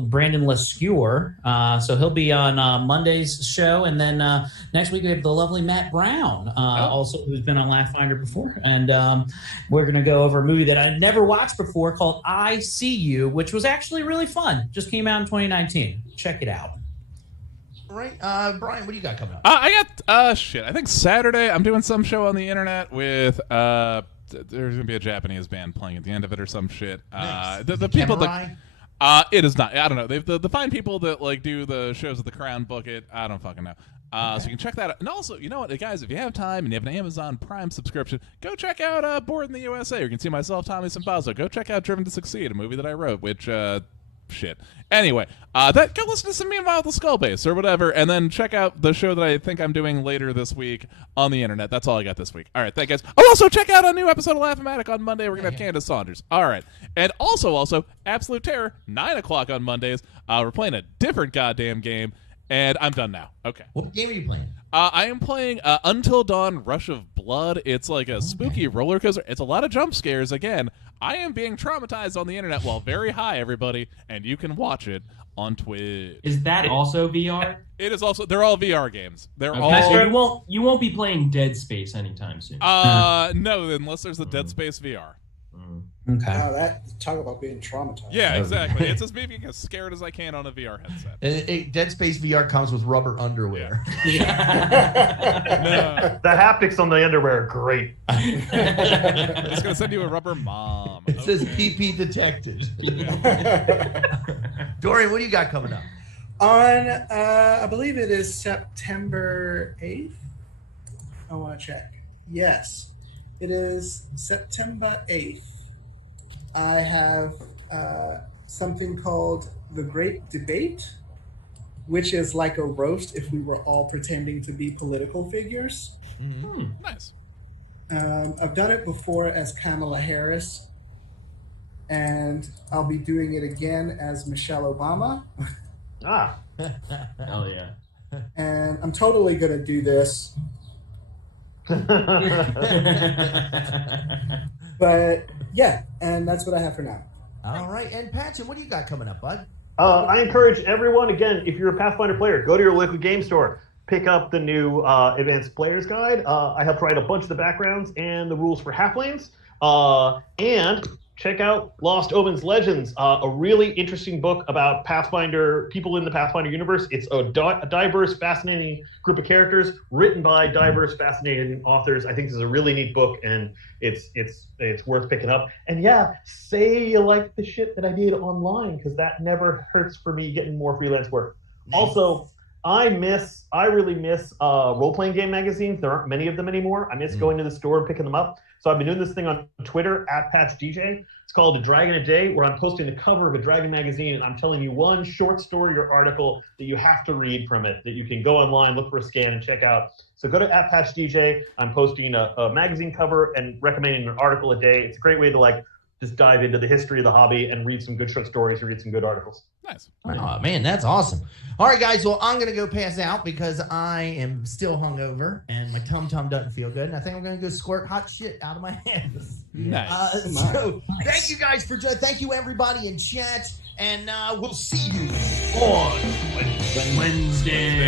Brandon Lescure. So he'll be on Monday's show, and then next week we have the lovely Matt Brown, also who's been on Laughfinder before, and we're going to go over a movie that I never watched before called I See You, which was actually really fun. Just came out in 2019. Check it out. All right, Brian, what do you got coming up? I got shit. I think Saturday I'm doing some show on the internet with there's gonna be a Japanese band playing at the end of it or some shit. Nice. The people that it is not. I don't know. The fine people that like do the shows at the Crown book it. I don't fucking know. So you can check that out. And also, you know what, guys, if you have time and you have an Amazon Prime subscription, go check out Born in the USA. You can see myself, Tommy Sambazo. Go check out Driven to Succeed, a movie that I wrote, which shit. Anyway, go listen to some Meanwhile the Skullbase or whatever, and then check out the show that I think I'm doing later this week on the internet. That's all I got this week. All right, thank you guys. Oh, also check out a new episode of Laugh-O-Matic on Monday. We're gonna have Candace Saunders. All right, and also Absolute Terror 9:00 on Mondays. We're playing a different goddamn game, and I'm done now. Okay. What game are you playing? I am playing Until Dawn Rush of Blood. It's like a spooky roller coaster. It's a lot of jump scares. Again, I am being traumatized on the internet while very high, everybody, and you can watch it on Twitch. Is that also VR? It is also. They're all VR games. They're all. So you won't be playing Dead Space anytime soon. No, unless there's the Dead Space VR. Okay. Wow, talk about being traumatized. Yeah, exactly. It's just me being as scared as I can on a VR headset. Dead Space VR comes with rubber underwear. Yeah. The haptics on the underwear are great. It's gonna send you a rubber mom. It says PP detected. Dorian, what do you got coming up? On, I believe it is September 8th. I want to check. Yes, it is September 8th. I have something called The Great Debate, which is like a roast if we were all pretending to be political figures. Nice. I've done it before as Kamala Harris, and I'll be doing it again as Michelle Obama. Hell yeah. And I'm totally going to do this. But yeah, and that's what I have for now. All right, and Patchen, what do you got coming up, bud? I encourage everyone, again, if you're a Pathfinder player, go to your local game store, pick up the new Advanced Player's Guide. I helped write a bunch of the backgrounds and the rules for halflings. And check out Lost Omens Legends, a really interesting book about Pathfinder, people in the Pathfinder universe. It's a diverse, fascinating group of characters written by diverse, fascinating authors. I think this is a really neat book, and it's worth picking up. And yeah, say you like the shit that I did online, because that never hurts for me getting more freelance work. Also, I really miss role-playing game magazines. There aren't many of them anymore. I miss going to the store and picking them up. So I've been doing this thing on Twitter, @PatchDJ. It's called A Dragon a Day, where I'm posting the cover of a Dragon magazine, and I'm telling you one short story or article that you have to read from it, that you can go online, look for a scan, and check out. So go to @PatchDJ. I'm posting a magazine cover and recommending an article a day. It's a great way to just dive into the history of the hobby and read some good short stories and read some good articles. Nice. Oh, man, that's awesome. All right, guys. Well, I'm going to go pass out because I am still hungover and my tum-tum doesn't feel good. And I think I'm going to go squirt hot shit out of my hands. Nice. So thank you guys for joining. Thank you, everybody in chat. And we'll see you on Wednesday.